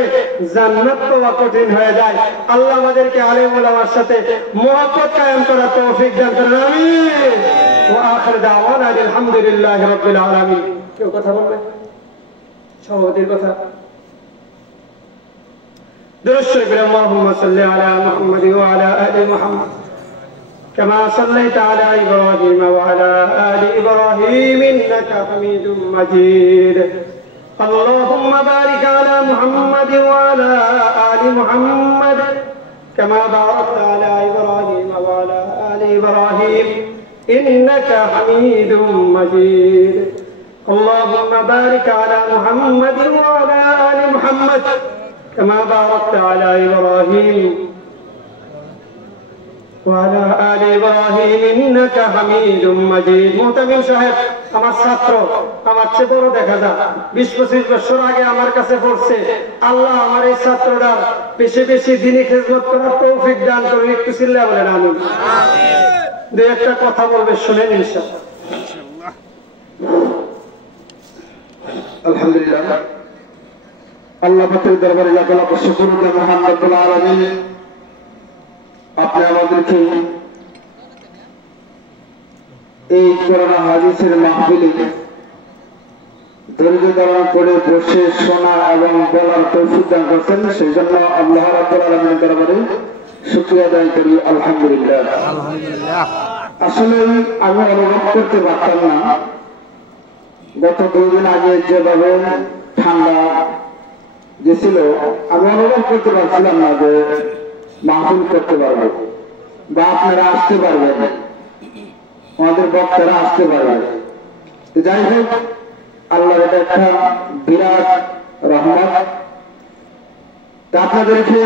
জান্নাত পাওয়া কঠিন হয়ে যায়। আল্লাহ আমাদেরকে আলেম ওলামার সাথে মুহাব্বত কায়েম করার তৌফিক দান করেন, আমিন। ওয়া আখির দাওয়ানা আলহামদুলিল্লাহি রাব্বিল আলামিন। কেউ কথা বলবে? সভাপতির কথা। দুরূদ শরীফ, আল্লাহুম্মা সাল্লি আলা মুহাম্মাদ ওয়া আলা আলি মুহাম্মাদ كما صليت على إبراهيم وعلى آل إبراهيم إنك حميد مجيد. اللهم بارك على محمد وعلى آل محمد كما باركت على إبراهيم وعلى آل إبراهيم إنك حميد مجيد. اللهم بارك على محمد وعلى آل محمد كما باركت على إبراهيم وعلى آل إبراهيم إنك حميد مجيد. মুহতামিম সাহেব আমার ছাত্র, আমার চেয়ে বড় দেখা যায়, 20-25 বছর আগে আমার কাছে পড়ছে। আল্লাহ আমার এই ছাত্ররা বেশি বেশি দিনী খেদমত করার তৌফিক দান করুন। একটু চিল্লা বলেন আমিন। দুই একটা কথা বলবে, শুনেন ইনশাআল্লাহ। আলহামদুলিল্লাহ, আল্লাহ পাকের দরবারে লাখ লাখ শুকর ও মহান রব্বুল আলামিন, আপনি আমাদেরকে এই করোনা হাদিসের মাহফিলে ধৈর্য ধারণ করে বসে শোনা এবং বলার তৌফিক দান করছেন। সেই জন্য আল্লাহ রাব্বুল আলামিনের দরবারে শুকরিয়া আদায় করি, আলহামদুলিল্লাহ। আসলে আমি অনুভব করতে পারতাম না গত 2 দিন আগে যেভাবে ঠান্ডা গেছিল, আমি অনুভব করতে পারছিলাম না যে মাহফিল করতে পারবো বা আপনারা আসতে পারবেন, আমাদের বক্তারা আসতে পারবে। যাই হোক, আল্লাহর এটা একটা বিরাট রহমত। আপনাদেরকে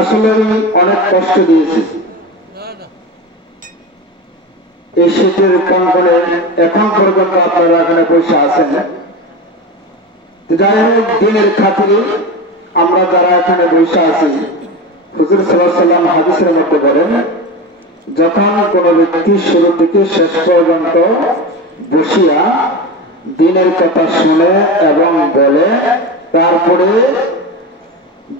আসলে অনেক কষ্ট দিয়েছি এই শীতের কনকনে, এখন পর্যন্ত আপনারা এখানে বসে আছেন। যাই হোক, দিনের খাতিরে আমরা যারা এখানে বসে আছি, হুজুর সাল্লাল্লাহু আলাইহি ওয়াসাল্লাম হাদিসের মধ্যে বলেন, যখন কোন ব্যক্তি শুরু থেকে শেষ পর্যন্ত বসিয়া দিনের কথা শুনে এবং বলে তারপরে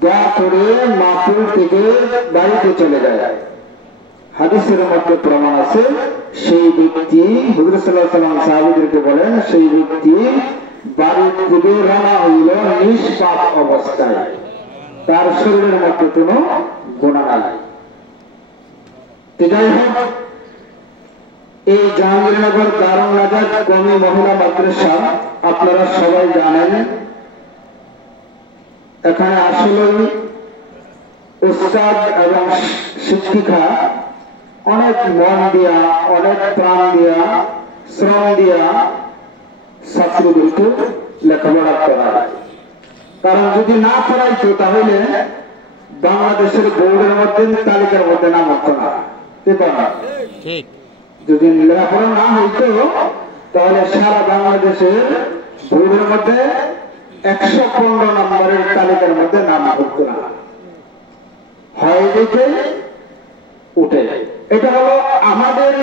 দোয়া করে মাহফিল থেকে বাড়িতে চলে যায়, হাদিসের মধ্যে প্রমাণ আছে সেই ব্যক্তি, হুজুর সাল্লাল্লাহু আলাইহি ওয়াসাল্লাম সাহাবীদেরকে বলেন, সেই ব্যক্তি বাড়ির থেকে রওনা হইল নিষ্পাপ অবস্থায়, তার শরীরের মধ্যে কোনো গুনাহ নাই। যাই হোক, এই জাহাঙ্গীরনগর দারুন নাজাত কওমি মহিলা মাদ্রাসা আপনারা সবাই জানেন, এখানে আসলে উস্তাদ এবং শিক্ষিকা অনেক মন দিয়া, অনেক প্রাণ দিয়া, শ্রম দিয়া ছাত্রীদেরকে লেখাপড়া করায়। কারণ যদি না পড়াইতো তাহলে বাংলাদেশের বোর্ডের মধ্যে তালিকার মধ্যে নাম হতো না। যদি লেখাপড়া না হইতো তাহলে সারা বাংলাদেশের বোর্ডের মধ্যে 115 নম্বরের তালিকার মধ্যে নাম হতো না, হয় দেখে উঠে। এটা হলো আমাদের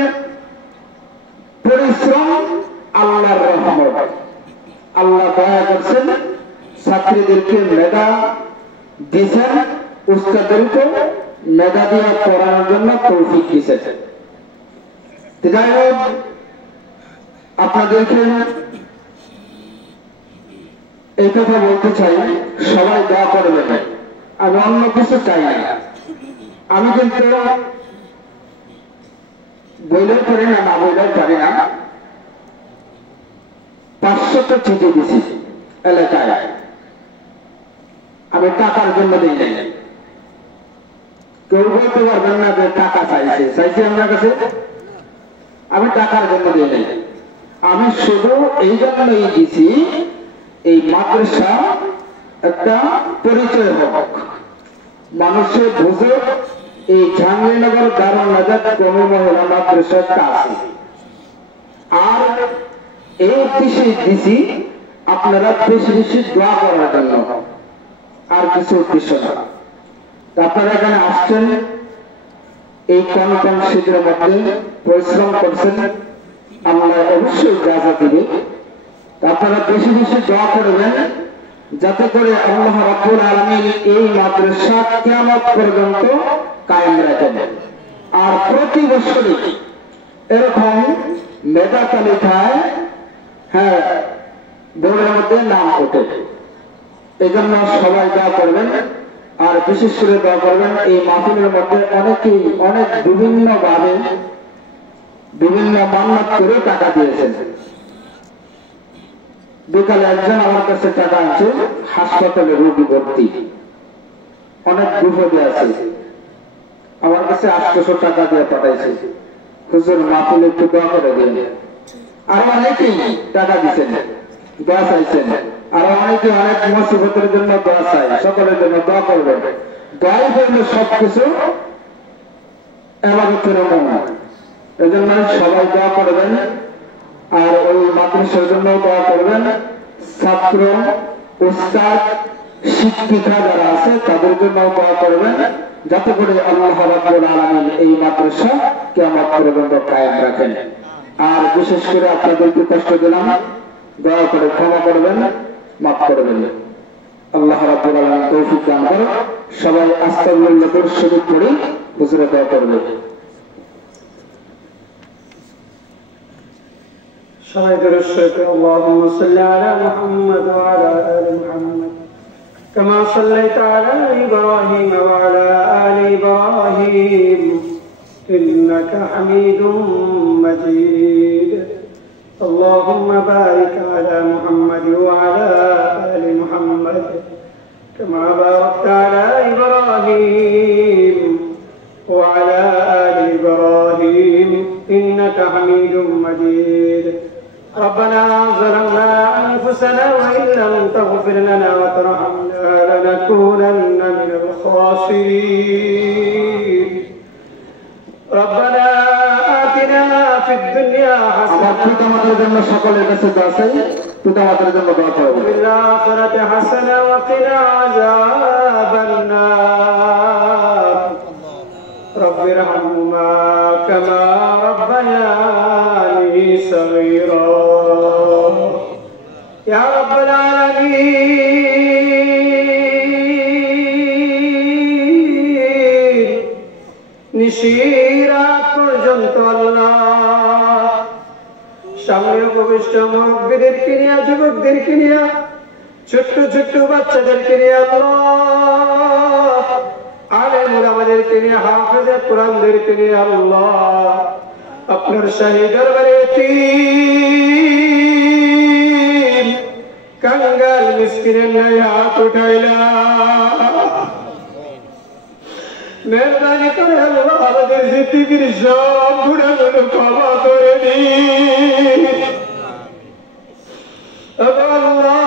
পরিশ্রম, আল্লাহর রহমত। আল্লাহ দয়া করছেন, ছাত্রীদেরকে মেধা দিয়েছেন, উস্তাদদেরকে মেধা দিয়ে পড়ানোর জন্য তৌফিক দিয়েছেন। যাই হোক, আপনাদেরকে এই কথা বলতে চাই, সবাই দোয়া করবেন, আমি অন্য কিছু চাই না। আমি কিন্তু বইলেও পারি না, না বইলেও পারি না। 500টা চিঠি দিছি এলাকায়, আমি টাকার জন্য দিই নাই। কেউ বলতে পারবেন না যে টাকা চাইছে আপনার কাছে, আমি টাকার জন্য দিই নাই। আমি শুধু এই জন্যই দিছি, এই মাদ্রাসা একটা পরিচয় হোক, মানুষের বুঝে এই জাহাঙ্গীরনগর দারুন নাজাত কওমি মহিলা মাদ্রাসা আছে। আর এই উদ্দেশ্যে দিছি আপনারা বেশি বেশি দোয়া করার জন্য, আর কিছু উদ্দেশ্য না। আপনারা এখানে আসছেন, এই কনকন শীতের মধ্যে পরিশ্রম করছেন, আমরা অবশ্যই জাযা দিবে। আপনারা বেশি বেশি দোয়া করবেন যাতে করে আল্লাহ রাব্বুল আলামিন এই মাদ্রাসা কিয়ামত পর্যন্ত কায়েম রাখেন। আর প্রতি বছরই এরকম মেধা তালিকায় বোর্ডের মধ্যে নাম ওঠে। এই জন্য সবাই দোয়া করবেন, আর বিশেষ করে দোয়া করবেন এই মাহফিলের মধ্যে অনেকেই অনেক বিভিন্ন ভাবে বিভিন্ন মান্নাত করে টাকা দিয়েছেন। বিকালে একজন আমার কাছে টাকা আছে, হাসপাতালে রোগী ভর্তি, অনেক বিপদে আছে, আমার কাছে 800 টাকা দিয়ে পাঠাইছে, হুজুর মাহফিলে একটু দোয়া করে দিন। আর অনেকেই টাকা দিচ্ছেন, দোয়া চাইছেন, আর অনেকে অনেক মুসিবতের জন্য দোয়া চাই, সকলের জন্য দোয়া করবেন। দোয়াই করলে সবকিছু ইবাদতের মূল। এই জন্য সবাই দোয়া করবেন, আর ওই মাদ্রাসার জন্য দোয়া করবেন। ছাত্র, উস্তাদ, শিক্ষিকা যারা আছে তাদের জন্য দোয়া করবেন, যাতে করে আল্লাহ রাব্বুল আলামিন এই মাদ্রাসা কিয়ামত পর্যন্ত কায়েম রাখেন। আর বিশেষ করে আপনাদেরকে কষ্ট দিলাম, দয়া করে ক্ষমা করবেন, মাফ করবেন। আল্লাহ রাব্বুল আলামিন তৌফিক দান করুন। সবাই আস্তাগফিরুল্লাহ শরীফ পড়ে হুজুরে দোয়া করবেন। সবাই দরুদ শরীফ আল্লাহুম্মা সাল্লি আলা মুহাম্মাদ ওয়া আলা আলি মুহাম্মাদ কামা সাল্লাইতা আলা ইব্রাহিম ওয়া আলা আলি ইব্রাহিম إنك حميد مجيد اللهم بارك على محمد وعلى آل محمد كما باركت على إبراهيم وعلى آل إبراهيم إنك حميد مجيد ربنا ظلمنا أنفسنا وإن لم تغفر لنا وترحمنا لنكونن من الخاسرين ربنا آتنا في الدنيا حسنة وفي الآخرة حسنة وقنا عذاب النار رب ارحمهما كما ربياني صغيرا يا رب العالمين নিশিরাত পর্যন্ত আল্লাহ সামনে উপবিষ্ট মুরব্বীদেরকে নিয়ে যুবকদেরকে নিয়ে ছোট্ট ছোট্ট বাচ্চাদেরকে নিয়ে আল্লাহ আলেম ওলামাদেরকে নিয়ে হাফেজে কোরআনদেরকে নিয়ে আল্লাহ আপনার শাহী দরবারে এতিম কাঙ্গাল মিসকিনের ন্যায় হাত উঠাইলা মেহরবানি করে আল্লাহ আমাদের জিন্দেগির সব গুনাহগুলো ক্ষমা করে দিন আল্লাহ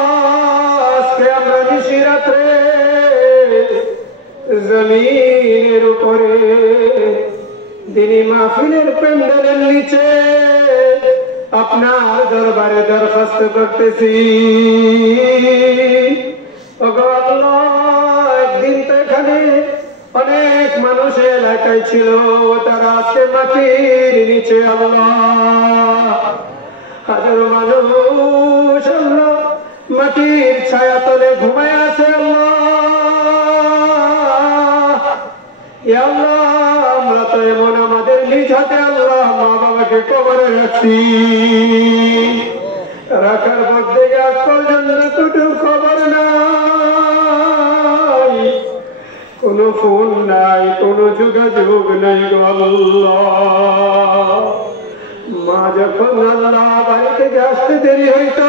আজকে আমরা নিশিরাত্রে জমিনের উপরে দিনী মাহফিলের প্যান্ডেলের নিচে আপনার দরবারে দরখাস্ত করতেছি আল্লাহ একদিন তো এখানে অনেক মানুষ এলাকায় ছিল তারা আজকে মাটির নিচে আল্লাহ হাজারো মানুষ আল্লাহ মাটির ছায়া তলে ঘুমায় আছে আল্লাহ আমরা তো এমন আমাদের নিজ হাতে আল্লাহ মা বাবাকে কবরে রাখছি রাখার পর থেকে আজ পর্যন্ত কুটুর খবর নাই কোন ফোন নাই কোন যোগাযোগ নাই গো আল্লাহ মা যখন আল্লাহ বাড়ি থেকে আসতে দেরি হইত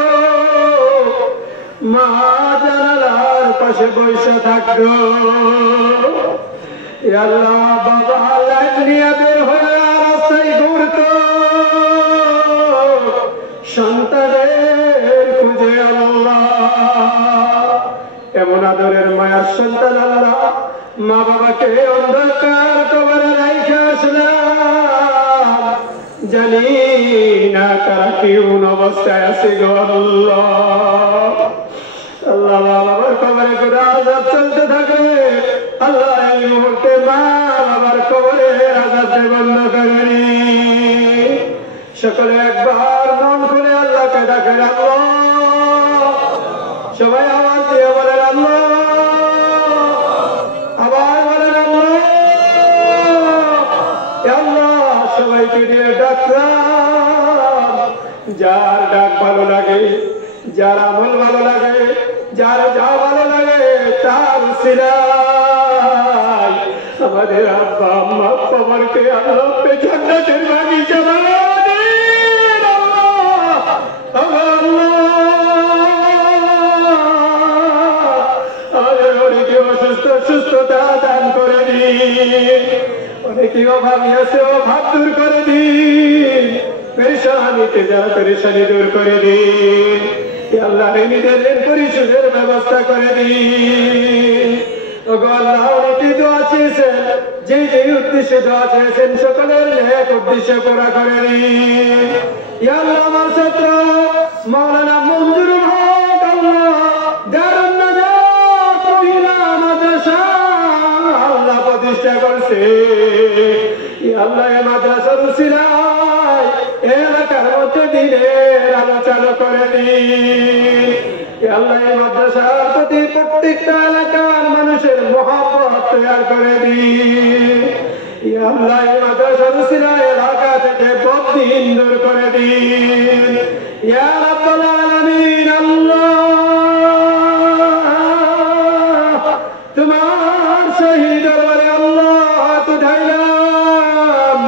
মা জানালার পাশে বসে থাকতো আল্লাহ বাবা লাইট নিয়ে বের হয়ে রাস্তায় ঘুরত সন্তানের খুঁজে আল্লাহ এমন আদরের মায়ের সন্তান আল্লাহ মা বাবাকে অন্ধকার কবরে রাইখে আসলাম জানি না তারা কেমন অবস্থায় আছে গো আল্লাহ আল্লাহ বাবার কবরে করে আযাব চলতে থাকে আল্লাহ এই মুহূর্তে মা বাবার কবরে আযাব বন্ধ করেনি সকলে একবার মন খুলে আল্লাহকে ডাকেন আল্লাহ সবাই আওয়াজ দিয়ে বলেন আল্লাহ আবার বলেন আল্লাহ সবাইকে দিয়ে ডাকলাম যার ডাক ভালো লাগে যার আমল ভালো লাগে যার যা ভালো লাগে তার সিরাই আমাদের আব্বা আম্মা কবরকে আল্লাহ জান্নাতের বাগিচা বানাবেন অনেকে অসুস্থ সুস্থতা দান করে দিন অনেকে অভাবী আছে অভাব দূর করে দিন পেরেশানিতে যারা পেরেশানি দূর করে দিন আল্লাহ নিজের পরিশোধের ব্যবস্থা করে দিন আল্লাহ অনেকে দোয়া চেয়েছেন যে যে উদ্দেশ্যে দোয়া চেয়েছেন সকলের এক উদ্দেশ্যে পুরা করে দিন আল্লাহ আমার ছাত্র মাওলানা মঞ্জুর হক আল্লাহ দারুন নাজাত মহিলা মাদ্রাসা আল্লাহ প্রতিষ্ঠা করছে আল্লাহ এই মাদ্রাসার উসিলায় এলাকার মধ্যে দিনের আলো চালু করে দিন আল্লাহ এই মাদ্রাসার প্রতি প্রত্যেকটা এলাকার মানুষের মহব্বত তৈরি করে দিন আল্লাহ এই মাদ্রাসার উসিলায় এলাকা থেকে বদদিন দূর করে দিন ইয়া রাব্বাল আলামিন আল্লাহ তোমার শহীদ দরবারে আল্লাহ হাত উঠাইলাম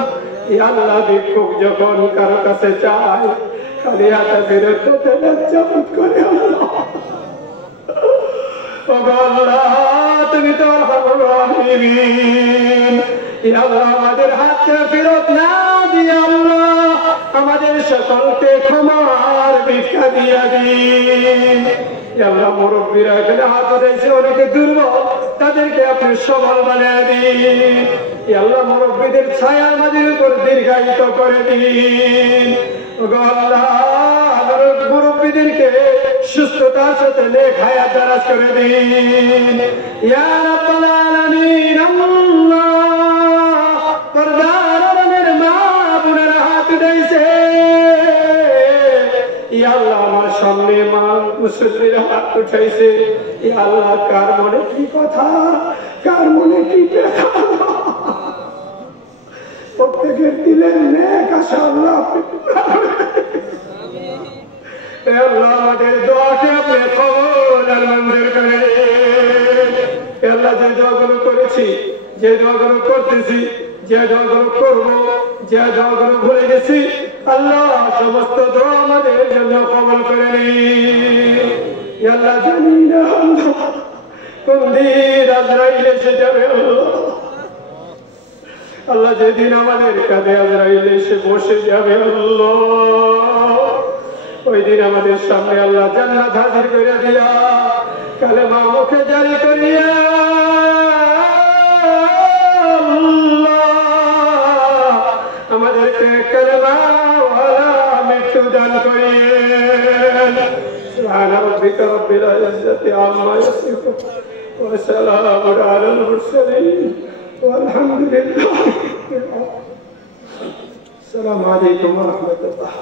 ভিক্ষুক যখন কারো কাছে চায় খালি হাতে ফেরত দিতে লজ্জা বোধ করে আল্লাহ। ও আল্লাহ তুমি তো আরহামুর রাহিমিন। ইয়া আল্লাহ আমাদের হাতকে ফেরত না দিয়ে আল্লাহ আমাদের সকলকে ক্ষমার ভিক্ষা দিয়া দিন। ইয়া আল্লাহ মুরব্বীরা এখানে হাত উঠেছে অনেকে দুর্বল তাদেরকে আপনি সবল বানিয়ে দিন। ইয়া আল্লাহ মুরব্বীদের ছায়া আমাদের উপর দীর্ঘায়িত করে দিন। ও আল্লাহ মুরব্বীদেরকে সুস্থতার সাথে নেক হায়াত দারাজ করে দিন। ইয়া রাব্বাল আলামিন আল্লাহ পর্দার আড়ালের মা বোনেরা হাত উঠাইছে। ইয়া আল্লাহ আমার সামনে মা মুসল্লিরা হাত উঠাইছে। ইয়া আল্লাহ কার মনে কি কথা, কার মনে কি ব্যথা, প্রত্যেকের দিলের নেক আশা আল্লাহ আপনি পূরণ করে দিন। আল্লাহ আমাদের দোয়াকে আপনি কবুল আর মঞ্জুর করে নিন। আল্লাহ যে দোয়াগুলো করেছি, যে দোয়াগুলো করতেছি, যে দোয়াগুলো করব, যে দোয়াগুলো ভুলে গেছি আল্লাহ সমস্ত দোয়া আমাদের জন্য কবুল করে নিন। আল্লাহ জানি না কোন দিন আজরাইল এসে যাবে আল্লাহ, যেদিন আমাদের কাঁধে আজরাইল এসে বসে যাবে আল্লাহ ওই দিন আমাদের সামনে আল্লাহ জান্নাত হাজির করে দিয়া কালেমা মুখে জারি করিয়া আমাদেরকে কালেমা ওয়ালা মৃত্যু দান করিয়েন। সুবহান রাব্বিকা রাব্বিল ইজ্জাতি আম্মা ইয়াসিফুন ওয়া সালামুন আলাল মুরসালিন ওয়ালহামদুলিল্লাহি রাব্বিল আলামিন। আসসালামু আলাইকুম ওয়া রাহমাতুল্লাহ।